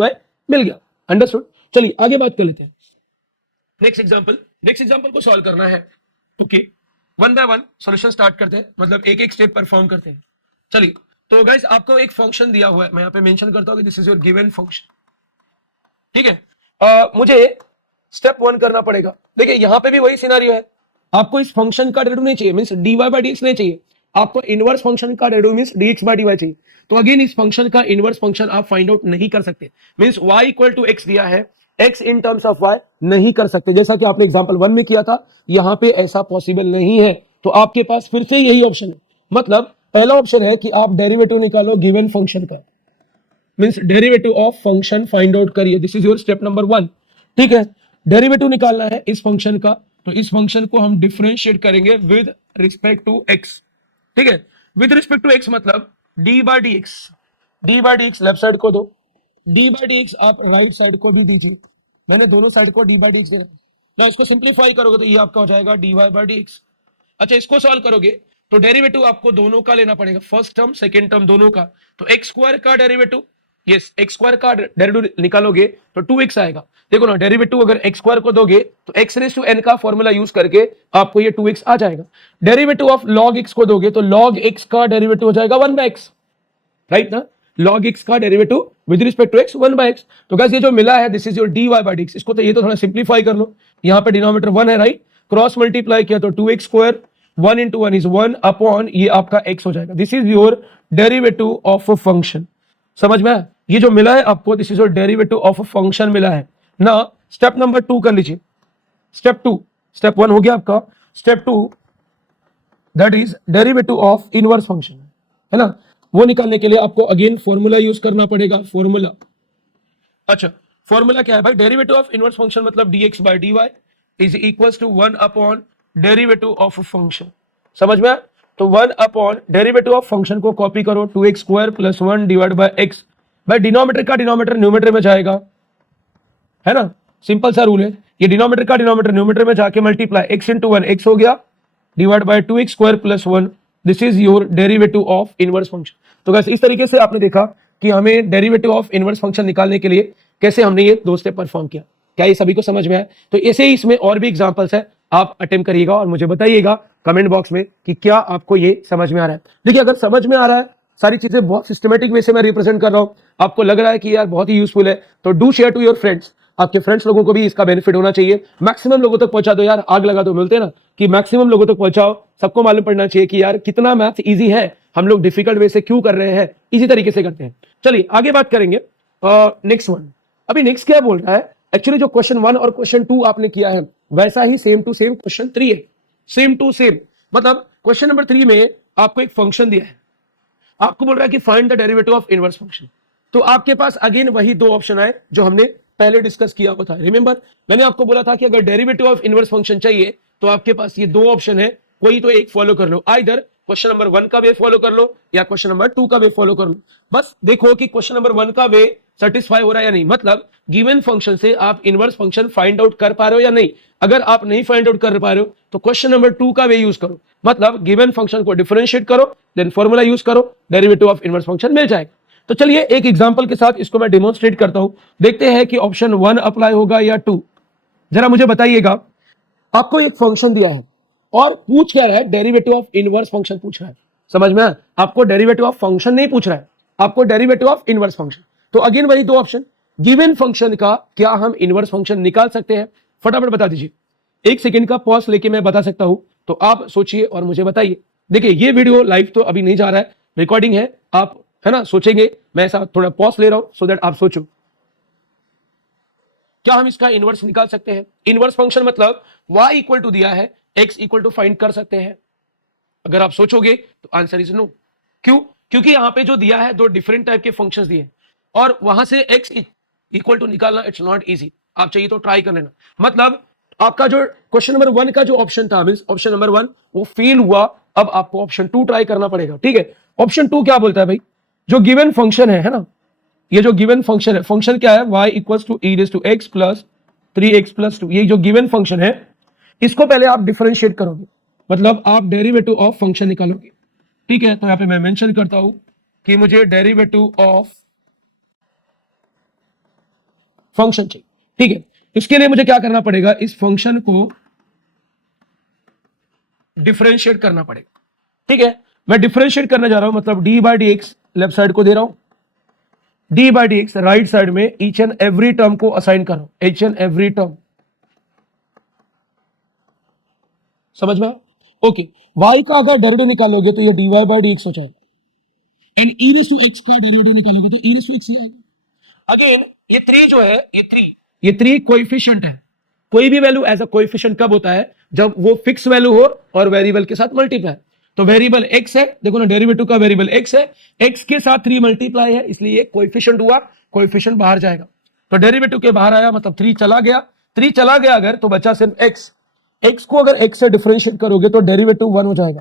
मिल गया। अंडरस्टूड। चलिए आगे बात कर लेते हैं। नेक्स्ट एग्जांपल को सॉल्व करना है। Okay, one by one solution start करते हैं, मतलब एक एक स्टेप परफॉर्म करते हैं। चलिए तो गाइस आपको एक फंक्शन दिया हुआ है, मैं यहाँ पे मेंशन करता हूं कि this is your given function. ठीक है, मुझे स्टेप 1 करना पड़ेगा। देखिए यहां पे भी वही सिनारियो है, आपको इस फंक्शन का डेरिवेटिव नहीं चाहिए, मींस dy बाय dx नहीं चाहिए, आपको इनवर्स फंक्शन का derivative means dx by dy चाहिए। तो अगेन इस फंक्शन का इनवर्स फंक्शन आप फाइंड आउट नहीं कर सकते, means y equal to x दिया है, x in terms of y नहीं कर सकते, जैसा कि आपने एग्जांपल 1 में किया था। यहां पे ऐसा पॉसिबल नहीं है, तो आपके पास फिर से यही ऑप्शन है। मतलब पहला ऑप्शन है कि आप डेरिवेटिव निकालो गिवन फंक्शन का, means derivative of function find out करिए, this is your step number 1। ठीक है, डेरिवेटिव निकालना है इस फंक्शन का, तो इस फंक्शन को हम डिफरेंशिएट करेंगे विद रिस्पेक्ट टू x। ठीक है, विद रिस्पेक्ट टू x मतलब d by dx, d by dx left side को दो, d बाय dx आप राइट साइड को भी दीजिए। मैंने दोनों साइड को d बाय dx दिया ना, इसको सिंप्लीफाई करोगे तो ये आपका हो जाएगा dy बाय dx। अच्छा इसको सॉल्व करोगे तो डेरिवेटिव आपको दोनों का लेना पड़ेगा, फर्स्ट टर्म सेकंड टर्म दोनों का। तो एक्स स्क्वायर का डेरिवेटिव, यस एक्स स्क्वायर का डेरिवेटिव निकालोगे तो 2x आएगा। देखो ना, डेरिवेटिव अगर एक्स स्क्वायर को दोगे तो x रेज़ टू n का फॉर्मूला यूज करके आपको ये 2x आ जाएगा। डेरिवेटिव ऑफ log x को दोगे तो log x का डेरिवेटिव हो जाएगा 1/x, राइट ना। log x का derivative with respect to x 1/x। तो गाइस ये जो मिला है this is your dy by dx। इसको तो ये तो थोड़ा सिंप्लीफाई कर लो, यहाँ पे डिनोमिनेटर 1 है, राइट, क्रॉस मल्टीप्लाई किया तो 2x square, 1 into 1 is 1 upon ये आपका x हो जाएगा। This is your derivative of a function. समझ में आया? ये जो मिला है आपको this is your derivative of a function मिला है ना। स्टेप नंबर 2 कर लीजिए। स्टेप 2, स्टेप 1 हो गया आपका, step 2 that is derivative of inverse function, है ना। वो निकालने के लिए आपको अगेन फॉर्मूला यूज करना पड़ेगा, फॉर्मूला। अच्छा फॉर्मूला क्या है भाई, डेरिवेटिव ऑफ इनवर्स फंक्शन मतलब dx by dy is equals to 1 upon derivative of function. समझ में आया? तो 1 अपॉन डेरिवेटिव ऑफ फंक्शन को कॉपी करो, 2x square plus 1 divide by x। भाई डिनोमिनेटर का डिनोमिनेटर न्यूमरेटर में जाएगा, है ना, सिंपल सा रूल है। ये डिनोमिनेटर का डिनोमिनेटर न्यूमरेटर में जाके मल्टीप्लाई, x इंटू 1 x हो गया divide by 2x square plus 1 this is your derivative of inverse function. तो गाइस इस तरीके से आपने देखा कि हमें डेरिवेटिव ऑफ इनवर्स फंक्शन निकालने के लिए कैसे हमने ये दो स्टेप परफॉर्म किया। क्या ये सभी को समझ में आया? तो ऐसे ही इसमें और भी एग्जांपल्स है, आप अटेम्प्ट करिएगा और मुझे बताइएगा कमेंट बॉक्स में कि क्या आपको ये समझ में आ रहा है। देखिए अगर समझ में आ रहा है, सारी चीजें बहुत सिस्टमेटिक वे से मैं रिप्रेजेंट कर रहा हूं, आपको लग रहा है कि यार बहुत ही यूजफुल है, तो do share to your friends. आपके फ्रेंड्स लोगों को भी इसका बेनिफिट होना चाहिए, मैक्सिमम लोगों तक पहुंचा दो यार, आग लगा दो, मिलते हैं ना कि मैक्सिमम लोगों तक पहुंचाओ। सबको मालूम पड़ना चाहिए कि यार कितना मैथ इजी है, हम लोग डिफिकल्ट वे से क्यों कर रहे हैं, इसी तरीके से करते हैं। चलिए आगे बात करेंगे नेक्स्ट वन। अभी नेक्स्ट क्या बोल रहा है, एक्चुअली जो क्वेश्चन 1 और क्वेश्चन 2 आपने किया है वैसा ही सेम टू सेम क्वेश्चन 3 है, सेम टू सेम। मतलब क्वेश्चन नंबर 3 में आपको एक फंक्शन दिया है, आपको बोल रहा है कि find the derivative of inverse function. तो आपके पास अगेन वही दो ऑप्शन आए जो हमने पहले डिस्कस किया हुआ था। रिमेंबर मैंने आपको बोला था कि अगर डेरिवेटिव ऑफ इनवर्स फंक्शन चाहिए तो आपके पास ये दो ऑप्शन है, कोई तो एक फॉलो कर लो, आइदर क्वेश्चन नंबर 1 का वे फॉलो कर लो या क्वेश्चन नंबर 2 का वे फॉलो कर लो। बस देखो कि क्वेश्चन नंबर 1 का वे सेटिस्फाई हो रहा है या नहीं, मतलब गिवन फंक्शन से आप इनवर्स फंक्शन फाइंड आउट कर पा रहे हो या नहीं। अगर आप नहीं फाइंड आउट कर पा रहे हो तो क्वेश्चन नंबर 2 का वे यूज करो, मतलब गिवन फंक्शन को डिफरेंशिएट करो, देन फॉर्मूला यूज करो, डेरिवेटिव ऑफ इनवर्स फंक्शन मिल जाएगा। तो चलिए एक एग्जांपल के साथ इसको मैं डेमोन्स्ट्रेट करता हूं, देखते हैं कि ऑप्शन 1 अप्लाई होगा या 2। जरा मुझे बताइएगा, आपको एक फंक्शन दिया है और पूछ क्या रहा है, डेरिवेटिव ऑफ इनवर्स फंक्शन पूछ रहा है। समझ में आया? आपको डेरिवेटिव ऑफ फंक्शन नहीं पूछ रहा है, आपको डेरिवेटिव ऑफ इनवर्स फंक्शन। तो अगेन वही दो ऑप्शन, गिवन फंक्शन का क्या हम इनवर्स फंक्शन निकाल सकते हैं? फटाफट बता दीजिए, एक सेकंड का पॉज लेके मैं बता सकता हूं, तो आप सोचिए और मुझे बताइए। देखिए ये वीडियो लाइव तो अभी नहीं जा रहा है, रिकॉर्डिंग है, आप है ना सोचेंगे, मैं ऐसा थोड़ा पॉज ले रहा हूं सो दैट आप सोचो। क्या हम इसका इनवर्स निकाल सकते हैं? इनवर्स फंक्शन मतलब y इक्वल टू दिया है, x इक्वल टू फाइंड कर सकते हैं? अगर आप सोचोगे तो आंसर इज नो। क्यों? क्योंकि यहां पे जो दिया है दो डिफरेंट टाइप के फंक्शंस दिए और वहां से x इक्वल टू निकालना इट्स नॉट इजी। आप चाहिए तो ट्राई कर लेना, मतलब आपका जो क्वेश्चन नंबर 1 का जो ऑप्शन था, मींस ऑप्शन नंबर 1 वो फेल हुआ, अब आपको ऑप्शन 2 ट्राई करना पड़ेगा। ठीक है, ऑप्शन 2 क्या बोलता है भाई, जो गिवन फंक्शन है ना, ये जो गिवन फंक्शन है, फंक्शन क्या है, y equals to e raise to x plus 3x plus 2, ये जो गिवन फंक्शन है इसको पहले आप डिफरेंशिएट करोगे, मतलब आप डेरिवेटिव ऑफ फंक्शन निकालोगे। ठीक है, तो यहां पे मैं मेंशन करता हूं कि मुझे डेरिवेटिव ऑफ फंक्शन चाहिए। ठीक है, इसके लिए मुझे क्या करना पड़ेगा, इस फंक्शन को डिफरेंशिएट करना पड़ेगा। ठीक है, मैं डिफरेंशिएट करने जा रहा हूं, मतलब D by d x left side को दे रहा हूं, D by d x right side में ईच एंड एवरी टर्म को असाइन करो, ईच एंड एवरी टर्म। समझ में? ओके, y का अगर डेरिवेटिव निकालोगे तो ये dy बाई डी एक्स हो जाएगा, and e raise to x का डेरिवेटिव निकालोगे तो e रेज़ टू x ही आएगा। अगेन ये 3 जो है, ये 3 कोएफिशिएंट है। कोई भी वैल्यू एज अ कोएफिशिएंट कब होता है, जब वो फिक्स वैल्यू हो और वेरिएबल के साथ मल्टीप्लाई। तो वेरिएबल x है, देखो ना डेरिवेटिव का वेरिएबल x है, x के साथ 3 मल्टीप्लाई है, इसलिए कोएफिशिएंट हुआ, कोएफिशिएंट बाहर जाएगा, तो डेरिवेटिव के बाहर आया, मतलब 3 चला गया, 3 चला गया अगर, तो बचा सिर्फ x। x को अगर x से डिफरेंशिएट करोगे तो डेरिवेटिव 1 हो जाएगा,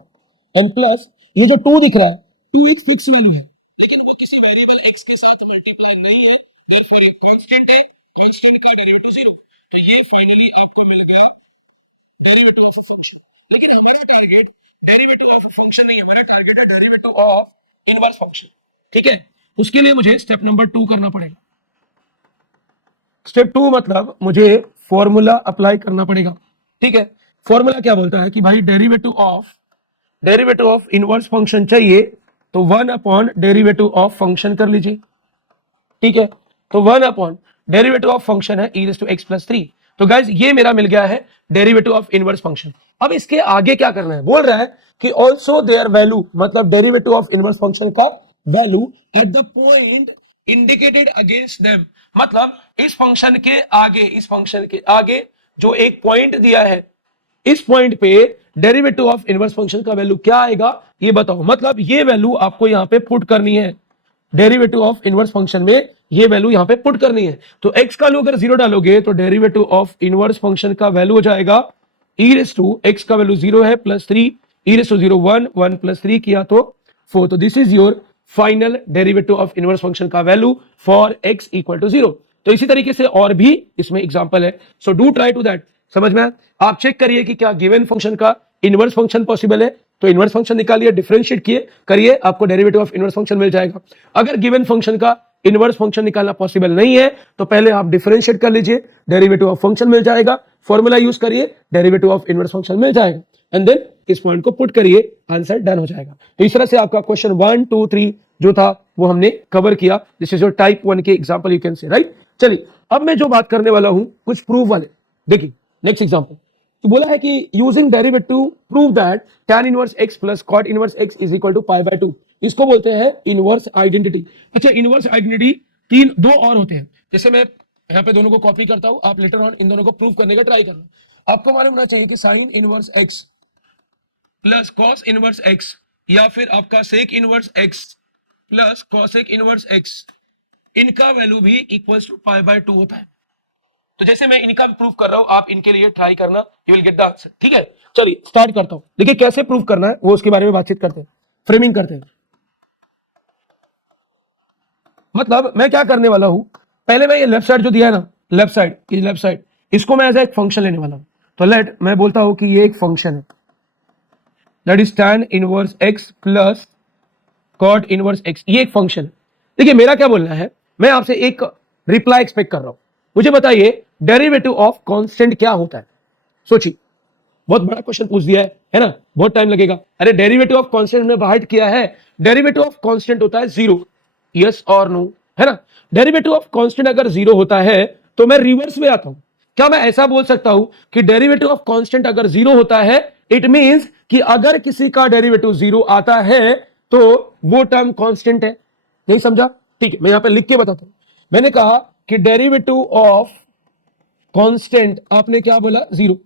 एंड प्लस ये जो 2 दिख रहा है, 2x फिक्स वैल्यू है लेकिन वो किसी वेरिएबल x के साथ मल्टीप्लाई नहीं है, देयरफॉर एक कांस्टेंट है, कांस्टेंट का डेरिवेटिव 0। तो ये फाइनली आपको मिल गया डेरिवेटिव ऑफ फंक्शन। लेकिन हमारा टारगेट डेरिवेटिव ऑफ फंक्शन नहीं है, हमारा टारगेट है डेरिवेटिव ऑफ इनवर्स फंक्शन। ठीक है, उसके लिए मुझे स्टेप नंबर 2 करना पड़ेगा। स्टेप 2 मतलब मुझे फॉर्मूला अप्लाई करना पड़ेगा। ठीक है, फॉर्मूला क्या बोलता है कि भाई डेरिवेटिव ऑफ इनवर्स फंक्शन चाहिए तो 1 अपॉन डेरिवेटिव ऑफ फंक्शन कर लीजिए। ठीक है, तो 1 अपॉन डेरिवेटिव ऑफ फंक्शन है e raise to x plus 3। तो गाइज ये मेरा मिल गया है डेरिवेटिव ऑफ इनवर्स फंक्शन। अब इसके आगे क्या करना है, बोल रहा है कि ऑल्सो देयर वैल्यू, मतलब डेरिवेटिव ऑफ इनवर्स फंक्शन का value at the point indicated against them, मतलब इस फंक्शन के आगे जो एक पॉइंट दिया है, इस पॉइंट पे डेरिवेटिव ऑफ इनवर्स फंक्शन का वैल्यू क्या आएगा ये बताओ। मतलब ये वैल्यू आपको यहां पे पुट करनी है, डेरिवेटिव ऑफ इनवर्स फंक्शन में ये वैल्यू यहां पे पुट करनी है। तो x का वैल्यू अगर 0 डालोगे तो डेरिवेटिव ऑफ इनवर्स फंक्शन का वैल्यू हो जाएगा e रेज़ टू x का वैल्यू 0 है plus 3, e raise to 0 1, 1 plus 3 किया तो 4। तो this is your final derivative of inverse function का value for x equal to 0। तो इसी तरीके से और भी इसमें एग्जांपल है, so do try to that. समझ में? आप चेक करिए कि क्या गिवन फंक्शन का इनवर्स फंक्शन पॉसिबल है तो इनवर्स फंक्शन निकालिए, डिफरेंशिएट किए करिए, आपको डेरिवेटिव ऑफ इनवर्स फंक्शन मिल जाएगा। अगर गिवन फंक्शन का इनवर्स फंक्शन निकालना पॉसिबल नहीं है तो पहले आप डिफरेंशिएट कर लीजिए, डेरिवेटिव ऑफ फंक्शन मिल जाएगा, फॉर्मूला यूज करिए, डेरिवेटिव ऑफ इनवर्स फंक्शन मिल जाएगा, एंड देन इस पॉइंट को पुट करिए, आंसर डन हो जाएगा। तो इस तरह से आपका क्वेश्चन 1 2 3 जो था वो हमने कवर किया। दिस इज योर टाइप 1 के example, you can say, right. चलिए अब मैं जो बात करने वाला हूं कुछ प्रूफ वाले, देखिए नेक्स्ट एग्जांपल। तो बोला है कि using derivative prove that tan inverse x plus cot inverse x is equal to π/2। इसको बोलते हैं इनवर्स आइडेंटिटी। अच्छा, इनवर्स आइडेंटिटी दो और होते हैं, जैसे मैं यहाँ पे दोनों को कॉपी करता हूं, आप लेटर ऑन इन दोनों को प्रूव करने का ट्राई करना। आपको मालूम होना चाहिए कि sine inverse x plus cos inverse x या फिर आपका sec inverse x plus cosec inverse x, इनका वैल्यू भी इक्वल्स टू π/2 होता है। तो जैसे मैं इनका प्रूफ कर रहा हूं, आप इनके लिए ट्राई करना, you will get the answer, ठीक है। चलिए स्टार्ट करता हूं। देखिए कैसे प्रूफ करना है वो उसके बारे में बातचीत करते हैं, फ्रेमिंग करते हैं। मतलब मैं क्या करने वाला हूं, पहले मैं ये लेफ्ट साइड जो दिया है ना, लेफ्ट साइड इसको मैं एज एक फंक्शन लेने वाला हूं। तो लेट मैं बोलता हूं कि ये एक फंक्शन है, that is tan inverse x plus cot inverse x, ये एक फंक्शन है। देखिए मेरा क्या बोलना है, मैं आपसे एक रिप्लाई एक्सपेक्ट कर रहा हूं। मुझे बताइए डेरिवेटिव ऑफ कांस्टेंट क्या होता है। सोचिए, बहुत बड़ा क्वेश्चन पूछ दिया है ना, बहुत टाइम लगेगा। अरे डेरिवेटिव ऑफ कांस्टेंट हमने बाहर किया है, डेरिवेटिव ऑफ कांस्टेंट होता है जीरो, यस और नो, है ना। डेरिवेटिव ऑफ कांस्टेंट अगर जीरो होता है तो मैं रिवर्स में आता हूं। क्या मैं ऐसा बोल सकता हूं कि डेरिवेटिव ऑफ कांस्टेंट अगर जीरो होता है, इट मींस कि अगर किसी का डेरिवेटिव जीरो आता है तो वो टर्म कांस्टेंट है। नहीं समझा? ठीक है, मैं यहां पे लिख के बताता हूं। मैंने कहा कि डेरिवेटिव ऑफ कांस्टेंट, आपने क्या बोला, जीरो,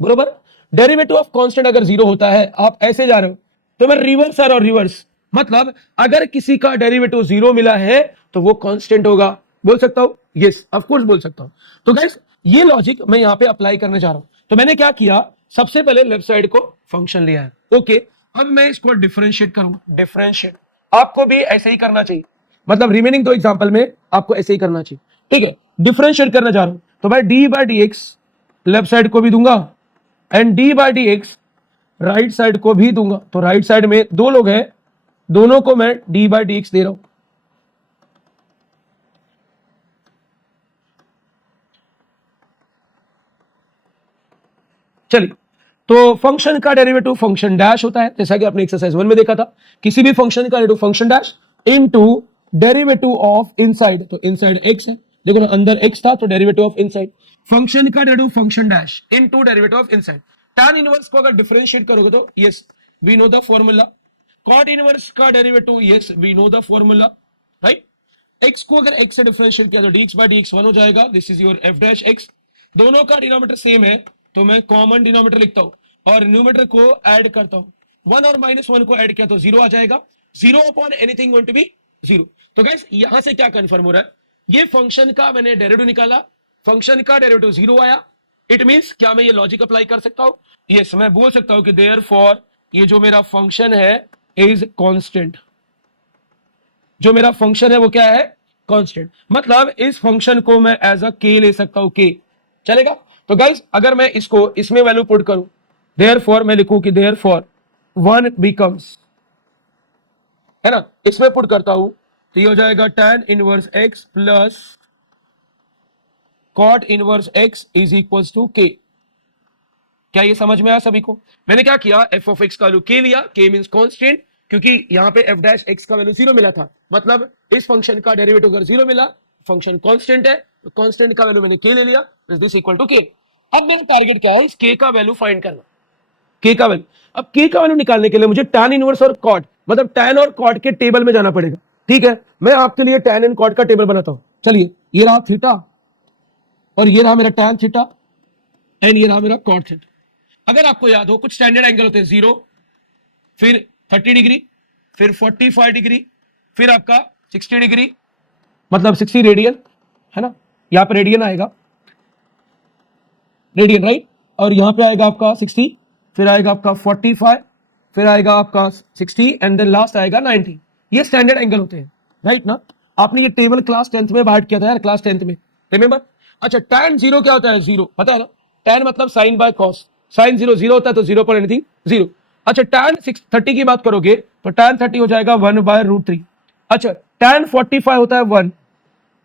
बरोबर। डेरिवेटिव ऑफ कांस्टेंट अगर जीरो होता है, आप ऐसे जा रहे हो तो मैं रिवर्स आ रहा हूं, रिवर्स मतलब अगर किसी का डेरिवेटिव जीरो मिला है तो वो कांस्टेंट होगा। बोल सकता हूं? यस ऑफ कोर्स बोल सकता हूं। तो गाइस ये लॉजिक मैं यहां पे अप्लाई करने जा रहा हूं। तो मैंने क्या किया, सबसे पहले लेफ्ट साइड को फंक्शन लिया है, ओके। अब मैं इसको डिफरेंशिएट करूंगा, डिफरेंशिएट आपको भी ऐसे ही करना चाहिए, मतलब रिमेनिंग दो एग्जांपल में आपको ऐसे ही करना चाहिए, ठीक है। डिफरेंशिएट करने जा रहा हूं तो भाई d/dx लेफ्ट साइड को भी दूंगा एंड d/dx राइट साइड को भी दूंगा। तो राइट साइड में दो लोग हैं, दोनों को मैं d/dx दे रहा हूं। चलिए, तो फंक्शन का डेरिवेटिव फंक्शन डैश होता है, जैसा कि आपने एक्सरसाइज 1 में देखा था। किसी भी फंक्शन का derivative function dash into derivative of inside, तो इनसाइड x है, देखो ना अंदर x था तो डेरिवेटिव ऑफ इनसाइड। फंक्शन का derivative function dash into derivative of inside. tan inverse को अगर डिफरेंशिएट करोगे तो yes we know the formula. cot inverse का derivative yes we know the formula, right. x को अगर x से डिफरेंशिएट किया तो dx/dx 1 हो जाएगा, दिस इज योर f'(x). दोनों का डिनोमिनेटर सेम है तो मैं कॉमन डिनोमिनेटर लिखता हूं और न्यूमरेटर को ऐड करता हूं। 1 और -1 को ऐड किया तो 0 आ जाएगा, 0 upon anything going to be 0। तो गाइस यहां से क्या कंफर्म हो रहा है, ये फंक्शन का मैंने डेरिवेटिव निकाला, फंक्शन का डेरिवेटिव 0 आया, इट मींस क्या मैं ये लॉजिक अप्लाई कर सकता हूं? यस, मैं बोल सकता हूं कि देयरफॉर ये जो मेरा फंक्शन है इज कांस्टेंट। जो मेरा फंक्शन है वो क्या है, कांस्टेंट। मतलब इस फंक्शन को मैं एज अ के ले सकता हूं, के चलेगा। तो गाइस अगर मैं इसको इसमें वैल्यू पुट करूं, देयरफॉर मैं लिखूं कि देयरफॉर 1 बिकम्स, है ना, इसमें पुट करता हूं तो ये हो जाएगा tan inverse x plus cot inverse x is equal to k। क्या ये समझ में आया सभी को? मैंने क्या किया, f ऑफ x का वैल्यू k लिया, k मींस कांस्टेंट, क्योंकि यहां पे f'(x) का वैल्यू 0 मिला था, मतलब इस फंक्शन का डेरिवेटिव अगर 0 मिला, फंक्शन कांस्टेंट है तो कांस्टेंट का वैल्यू मैंने k ले लिया, is this equal to k। अब मेरा टारगेट क्या है, इस k का वैल्यू फाइंड करना, k का वैल्यू। अब k का वैल्यू निकालने के लिए मुझे tan इनवर्स और cot, मतलब tan और cot के टेबल में जाना पड़ेगा, ठीक है। मैं आपके लिए tan एंड cot का टेबल बनाता हूं। चलिए, ये रहा थीटा और ये रहा मेरा tan थीटा एंड ये रहा मेरा cot थीटा। अगर आपको याद हो, कुछ स्टैंडर्ड एंगल होते हैं 0, फिर 30 डिग्री, फिर 45 डिग्री, फिर आपका 60 डिग्री, मतलब 60 रेडियन, है ना, यहां पे रेडियन आएगा, रेडियन राइट, और यहां पे आएगा आपका 60, फिर आएगा आपका 45, फिर आएगा आपका 60 एंड देन लास्ट आएगा 90। ये स्टैंडर्ड एंगल होते हैं, राइट ना। आपने ये टेबल क्लास 10th में बांट किया था यार, क्लास 10th में, रिमेंबर। अच्छा, tan 0 क्या होता है, 0 पता है ना, tan मतलब साइन बाय कॉस, साइन 0 0 होता है तो 0 पर एनीथिंग 0। अच्छा tan 30 की बात करोगे तो tan 30 हो जाएगा 1/√3। अच्छा tan 45 होता है 1,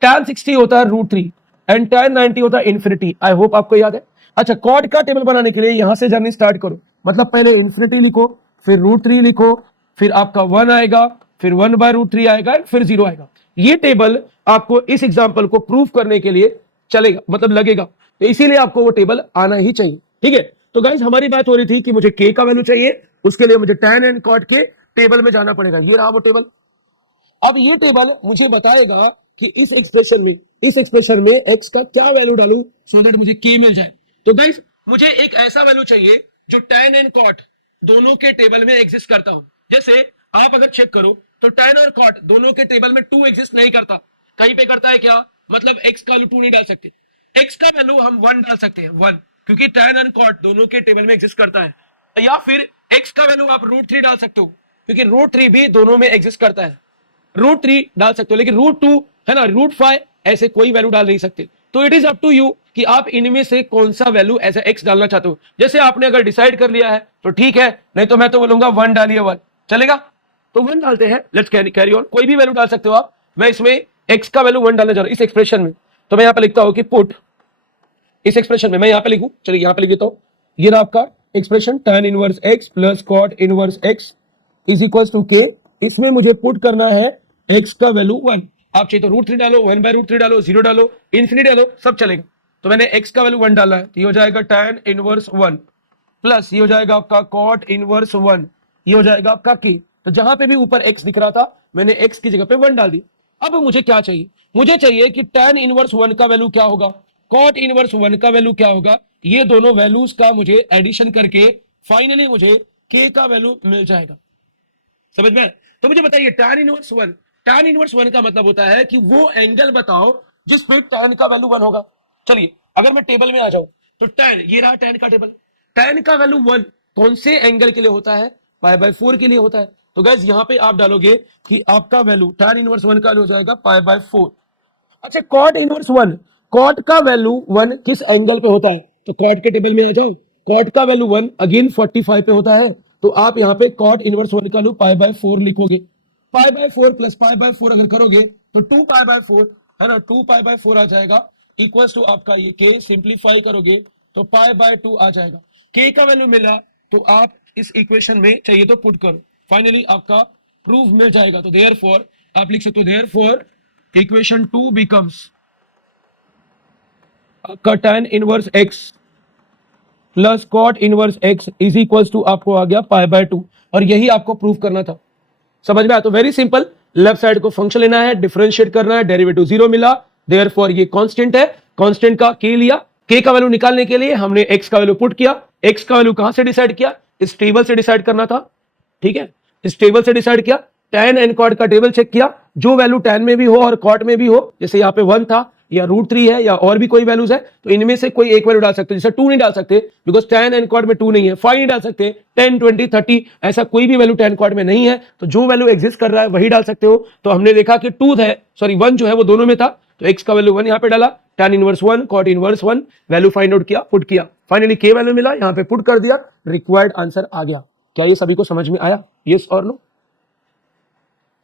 tan 60 होता है √3 एंड tan 90 होता है इन्फिनिटी। आई होप आपको याद है। अच्छा कॉड का टेबल बनाने के लिए यहां से जर्नी स्टार्ट करो, मतलब पहले इन्फिनिटी लिखो, फिर √3 लिखो, फिर आपका 1 आएगा, फिर 1/√3 आएगा, फिर 0 आएगा। ये टेबल आपको इस एग्जाम्पल को प्रूव करने के लिए चलेगा, मतलब लगेगा, तो इसीलिए आपको वो टेबल आना ही चाहिए। ठीक है, तो गाइस हमारी बात हो रही थी कि मुझे के का वैल्यू चाहिए, उसके लिए मुझे tan एंड कॉट के टेबल में जाना पड़ेगा। ये रहा वो टेबल। अब ये टेबल मुझे बताएगा कि इस एक्सप्रेशन में x का क्या वैल्यू डालूं सो दैट मुझे k मिल जाए। तो गाइस मुझे एक ऐसा वैल्यू चाहिए जो tan एंड cot दोनों के टेबल में एग्जिस्ट करता हो। जैसे आप अगर चेक करो तो tan और cot दोनों के टेबल में 2 एग्जिस्ट नहीं करता, कहीं पे करता है क्या, मतलब x का वैल्यू 2 नहीं डाल सकते, x का वैल्यू हम 1 डाल सकते हैं 1, क्योंकि tan और cot दोनों के टेबल में एग्जिस्ट करता है। या फिर x का वैल्यू आप √3 डाल सकते हो, क्योंकि √3 भी दोनों में एग्जिस्ट करता है। √3 डाल सकते हो, लेकिन √2 है ना, √5 ऐसे कोई वैल्यू डाल नहीं सकते। तो it is up to you कि आप इनमें से कौन सा वैल्यू ऐसा x डालना चाहते हो। जैसे आपने अगर डिसाइड कर लिया है तो ठीक है, नहीं तो मैं तो बोलूंगा 1 डालिए, 1 चलेगा, तो 1 डालते हैं। लेट्स कैरी ऑन, कोई भी वैल्यू डाल सकते हो आप। मैं इसमें x का वैल्यू 1 डालने जा रहा हूं इस एक्सप्रेशन में, तो मैं यहां पे लिखता हूं कि पुट, इस एक्सप्रेशन में मैं यहां पे लिखूं, चलिए यहां पे लिख देता हूं। ये रहा आपका expression tan inverse x plus cot inverse x is equal to k। इसमें मुझे पुट करना है x का वैल्यू 1। आप चाहिए तो √3 डालो, 1/√3 डालो, 0 डालो, इन्फिनिटी डालो, सब चलेगा। तो मैंने x का वैल्यू 1 डाला है, तो ये हो जाएगा tan इनवर्स 1 प्लस ये हो जाएगा आपका cot इनवर्स 1, ये हो जाएगा आपका k। तो जहां पे भी ऊपर x दिख रहा था मैंने x की जगह पे 1 डाल दी। अब मुझे क्या चाहिए, मुझे चाहिए कि tan इनवर्स 1 का वैल्यू क्या होगा, cot इनवर्स 1 का वैल्यू क्या होगा। ये दोनों वैल्यूज का मुझे एडिशन करके फाइनली मुझे k का वैल्यू मिल जाएगा। समझ में? तो मुझे बताइए tan इनवर्स 1, tan इनवर्स 1 का मतलब होता है कि वो एंगल बताओ जिस पे tan का वैल्यू 1 होगा। चलिए अगर मैं टेबल में आ जाऊं तो tan, ये रहा tan का टेबल, tan का वैल्यू 1 कौन से एंगल के लिए होता है, π/4 के लिए होता है। तो गाइस यहां पे आप डालोगे कि आपका वैल्यू tan इनवर्स 1 का हो जाएगा π/4। अच्छा cot इनवर्स 1, cot का वैल्यू 1 किस एंगल पे होता है, तो cot के टेबल में आ जाओ, cot का वैल्यू 1 अगेन 45 पे होता है, तो आप यहाँ पे cot इनवर्स 1 का वैल्यू π/4 लिखोगे। π/4 प्लस π/4 अगर करोगे तो 2π/4 है ना, 2π/4 आ जाएगा इक्वल्स टू आपका ये k, सिंप्लीफाई करोगे तो π/2 आ जाएगा। k का वैल्यू मिला तो आप इस इक्वेशन में चाहिए तो पुट करो, फाइनली आपका प्रूफ मिल जाएगा। तो देयरफॉर आप लिख सकते हो, देयरफॉर इक्वेशन 2 becomes आपका tan inverse x plus cot inverse x is equals to आपको आ गया π/2, और यही आपको प्रूफ करना था। समझ में आया? तो वेरी सिंपल, लेफ्ट साइड को फंक्शन लेना है, डिफरेंशिएट करना है, डेरिवेटिव 0 मिला, देयरफॉर ये कांस्टेंट है, कांस्टेंट का k लिया, k का वैल्यू निकालने के लिए हमने x का वैल्यू पुट किया। x का वैल्यू कहां से डिसाइड किया, इस टेबल से डिसाइड करना था। ठीक है, इस टेबल से डिसाइड किया, tan एंड cot का टेबल चेक किया, जो वैल्यू tan में भी हो और cot में भी हो, जैसे यहाँ पे 1 था या √3 है या और भी कोई वैल्यूज है, तो इनमें से कोई एक वैल्यू डाल सकते हो। जैसे 2 नहीं डाल सकते बिकॉज tan एंड cot में 2 नहीं है, 5 नहीं डाल सकते, 10 20 30 ऐसा कोई भी वैल्यू tan cot में नहीं है, तो जो वैल्यू एग्जिस्ट कर रहा है वही डाल सकते हो। तो हमने देखा कि 2 है, सॉरी 1 जो है वो दोनों में था, तो x का वैल्यू 1 यहाँ पे डाला, tan inverse 1 cot inverse 1 value find out किया, पुट किया, फाइनली k वैल्यू मिला, यहाँ पे पुट कर दिया, रिक्वायर्ड आंसर आ गया। क्या ये सभी को समझ में आया, यस और नो?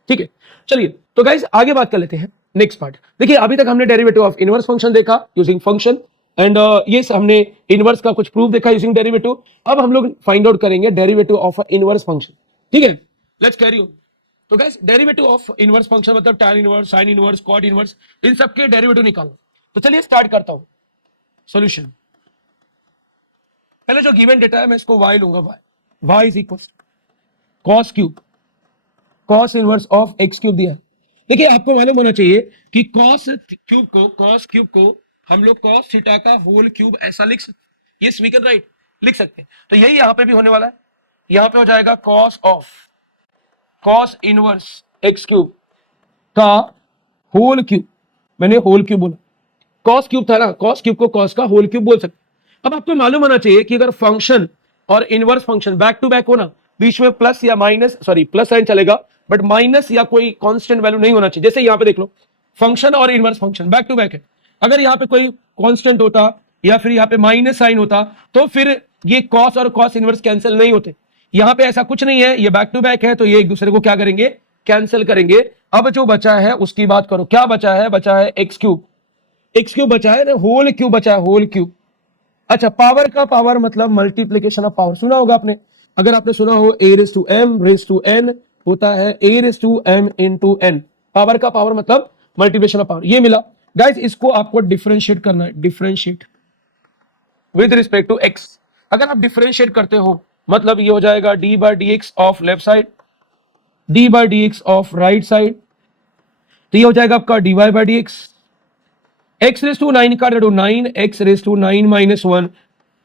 ठीक है, चलिए तो गाइस आगे बात कर लेते हैं नेक्स्ट पार्ट। देखिए अभी तक हमने डेरिवेटिव ऑफ इनवर्स फंक्शन देखा यूजिंग फंक्शन एंड ये हमने इनवर्स का कुछ प्रूफ देखा यूजिंग डेरिवेटिव। अब हम लोग फाइंड आउट करेंगे डेरिवेटिव ऑफ इनवर्स फंक्शन। ठीक है, लेट्स कैरी ऑन। तो guys derivative of inverse function मतलब tan inverse, sin inverse, cot inverse, इन सबके डेरिवेटिव निकालो। तो चलिए स्टार्ट करता हूं सॉल्यूशन। पहले जो गिवन डेटा है मैं इसको y लूंगा, y is equal cos cube, cos inverse of x cube दिया है। देखिए आपको मालूम होना चाहिए कि cos क्यूब को हम लोग cos थीटा का होल क्यूब ऐसा लिख सकते, यस वी कैन राइट, लिख सकते हैं। तो यही यहां पे भी होने वाला है, यहां पे हो जाएगा cos इनवर्स x क्यूब का होल क्यूब, मैंने होल क्यूब बोला, cos क्यूब था ना, cos क्यूब को cos का होल क्यूब बोल सकते। अब आपको मालूम होना चाहिए कि अगर फंक्शन और inverse function back to back हो ना, बीच में प्लस या माइनस, सॉरी प्लस साइन चलेगा बट माइनस या कोई कांस्टेंट वैल्यू नहीं होना चाहिए। जैसे यहां पे देख लो, फंक्शन और inverse function back to back है, अगर यहां पे कोई कांस्टेंट होता या फिर यहां पे माइनस साइन होता तो फिर ये cos और cos इनवर्स कैंसिल नहीं होते। यहां पे ऐसा कुछ नहीं है, ये बैक टू बैक है, तो ये एक दूसरे को क्या करेंगे, कैंसिल करेंगे। अब जो बचा है उसकी बात करो, क्या बचा है, बचा है एक्स क्यूब, एक्स क्यूब बचा है ना, होल क्यूब बचा है, होल क्यूब। अच्छा, पावर का पावर मतलब मल्टीप्लीकेशन ऑफ पावर, सुना होगा आपने, अगर आपने सुना हो a raise to m raise to n होता है a raise to m into n, power का पावर मतलब मल्टीप्लिकेशन ऑफ पावर, ये मिला। गाइस इसको आपको डिफरेंशिएट करना है, differentiate with respect to x. अगर आप डिफरेंशिएट करते हो मतलब ये हो जाएगा d by d x of left side, d by d x of right side, तो ये हो जाएगा आपका d y by d x, x raise to 9 का रेडो 9, एक्स रेस टू 9 माइनस 1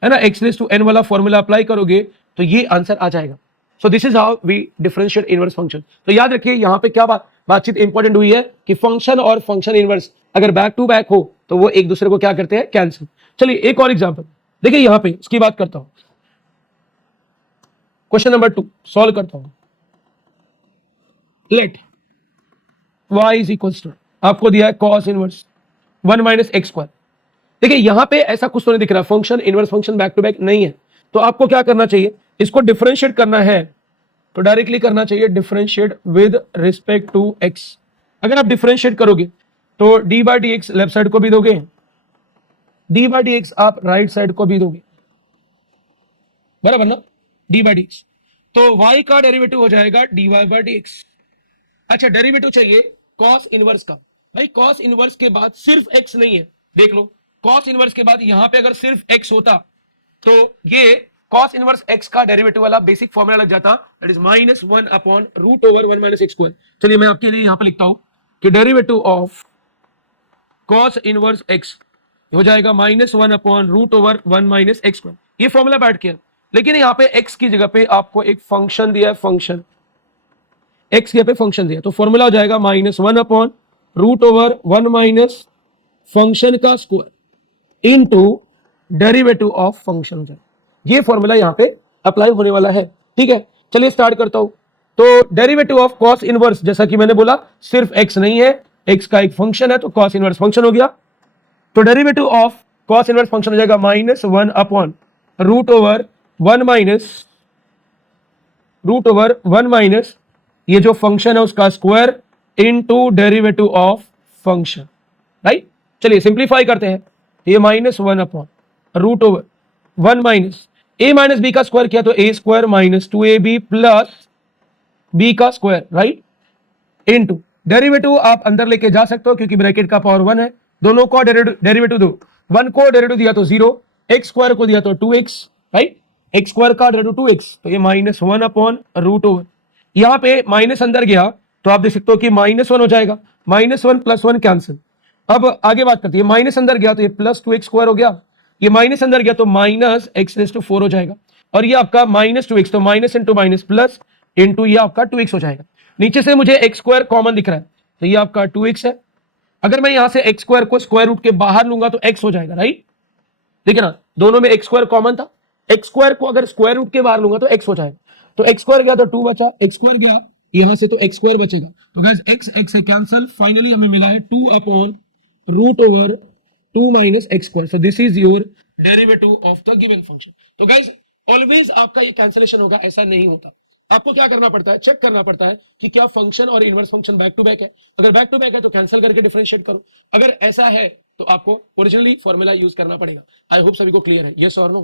है ना, एक्स रेस टू एन वाला फॉर्मूला अप्लाई करोगे तो ये आंसर आ जाएगा। So this is how we differentiate inverse function. तो याद रखिए यहां पे क्या बातचीत इंपॉर्टेंट हुई है कि फंक्शन और फंक्शन इनवर्स अगर बैक टू बैक हो तो वो एक दूसरे को क्या करते हैं, कैंसिल। चलिए एक और एग्जांपल देखिए, यहां पे इसकी बात करता हूं, क्वेश्चन नंबर 2 सॉल्व करता हूं। Let y is equal to, आपको दिया है cos inverse 1 minus x square. देखिए यहां पे ऐसा कुछ तो नहीं दिख रहा, function inverse function back to back नहीं है, तो आपको क्या करना चाहिए, इसको डिफरेंशिएट करना है तो डायरेक्टली करना चाहिए differentiate with respect to x. अगर आप डिफरेंशिएट करोगे तो d by d x left side को भी दोगे, डी बाई डी एक्स आप राइट साइड को भी दोगे, बराबर ना, डी बाई डी एक्स, तो y का डेरिवेटिव हो जाएगा d y by d x. अच्छा डेरिवेटिव चाहिए कॉस इनवर्स का, भाई कॉस इनवर्स के बाद सिर्फ x नहीं है, देख लो कॉस इनवर्स के बाद यहां पे अगर सिर्फ x होता तो ये कॉस इनवर्स x का डेरिवेटिव वाला बेसिक फॉर्मूला लग जाता, that is minus 1 upon root over 1 minus x square. चलिए मैं आपके लिए यहां पे लिखता हूं कि derivative of cos inverse x हो जाएगा minus 1 upon root over 1 minus x square, ये फॉर्मूला बैठ गया। लेकिन यहां पे x की जगह पे आपको एक फंक्शन दिया है, फंक्शन x के पे फंक्शन दिया, तो फॉर्मूला हो जाएगा minus 1 upon root over 1 minus function का square into derivative of function हो जाएगा। ये फॉर्मूला यहां पे अप्लाई होने वाला है, ठीक है। चलिए स्टार्ट करता हूं। तो डेरिवेटिव ऑफ कॉस इनवर्स, जैसा कि मैंने बोला सिर्फ x नहीं है, x का एक फंक्शन है तो कॉस इनवर्स फंक्शन हो गया, तो derivative of cos inverse function हो जाएगा minus 1 upon root over 1 minus root over 1 minus ये जो फंक्शन है उसका square into derivative of function, right. चलिए सिंप्लीफाई करते हैं, ये minus 1 upon root over 1 minus a minus b का स्क्वायर किया तो a square minus 2ab plus b का स्क्वायर, राइट, इनटू डेरिवेटिव आप अंदर लेके जा सकते हो क्योंकि ब्रैकेट का पावर 1 है, दोनों को डेरिवेटिव दो, 1 को डेरिवेटिव दिया तो 0, x स्क्वायर को दिया तो 2x, राइट, x स्क्वायर का डेरिवेटिव 2x, तो ये माइनस 1 अपॉन रूट ओवर, यहां पे माइनस अंदर गया तो आप देख सकते हो कि माइनस 1 हो जाएगा, माइनस 1 प्लस 1 कैंसिल। अब आगे बात करते हैं, माइनस अंदर गया तो ये प्लस 2x स्क्वायर हो गया, ये माइनस अंदर गया तो माइनस एक्स रेस टू 4 हो जाएगा, और ये आपका माइनस 2x, तो minus into minus plus into ये आपका 2x हो जाएगा। नीचे से मुझे एक्स स्क्वायर कॉमन दिख रहा है तो ये आपका 2x है, अगर मैं यहां से एक्स स्क्वायर को स्क्वायर रूट के बाहर लूंगा तो x हो जाएगा, राइट, देखिए ना दोनों में एक्स स्क्वायर कॉमन था, एक्स स्क्वायर को अगर स्क्वायर रूट के बाहर लूंगा तो x हो जाएगा, तो एक्स स्क्वायर गया तो 2 बचा, एक्स स्क्वायर गया यहां से तो एक्स स्क्वायर बचेगा, तो गाइस x x से कैंसिल, फाइनली हमें मिला है 2 upon root over 2 minus x square, so this is your derivative of the given function. तो गाइस ऑलवेज आपका ये कैंसिलेशन होगा, ऐसा नहीं होता, आपको क्या करना पड़ता है, चेक करना पड़ता है कि क्या फंक्शन और inverse function back to back है, अगर बैक टू बैक है तो कैंसिल करके डिफरेंशिएट करो, अगर ऐसा है तो आपको ओरिजिनली फॉर्मूला यूज करना पड़ेगा। आई होप सभी को क्लियर है, यस और नो।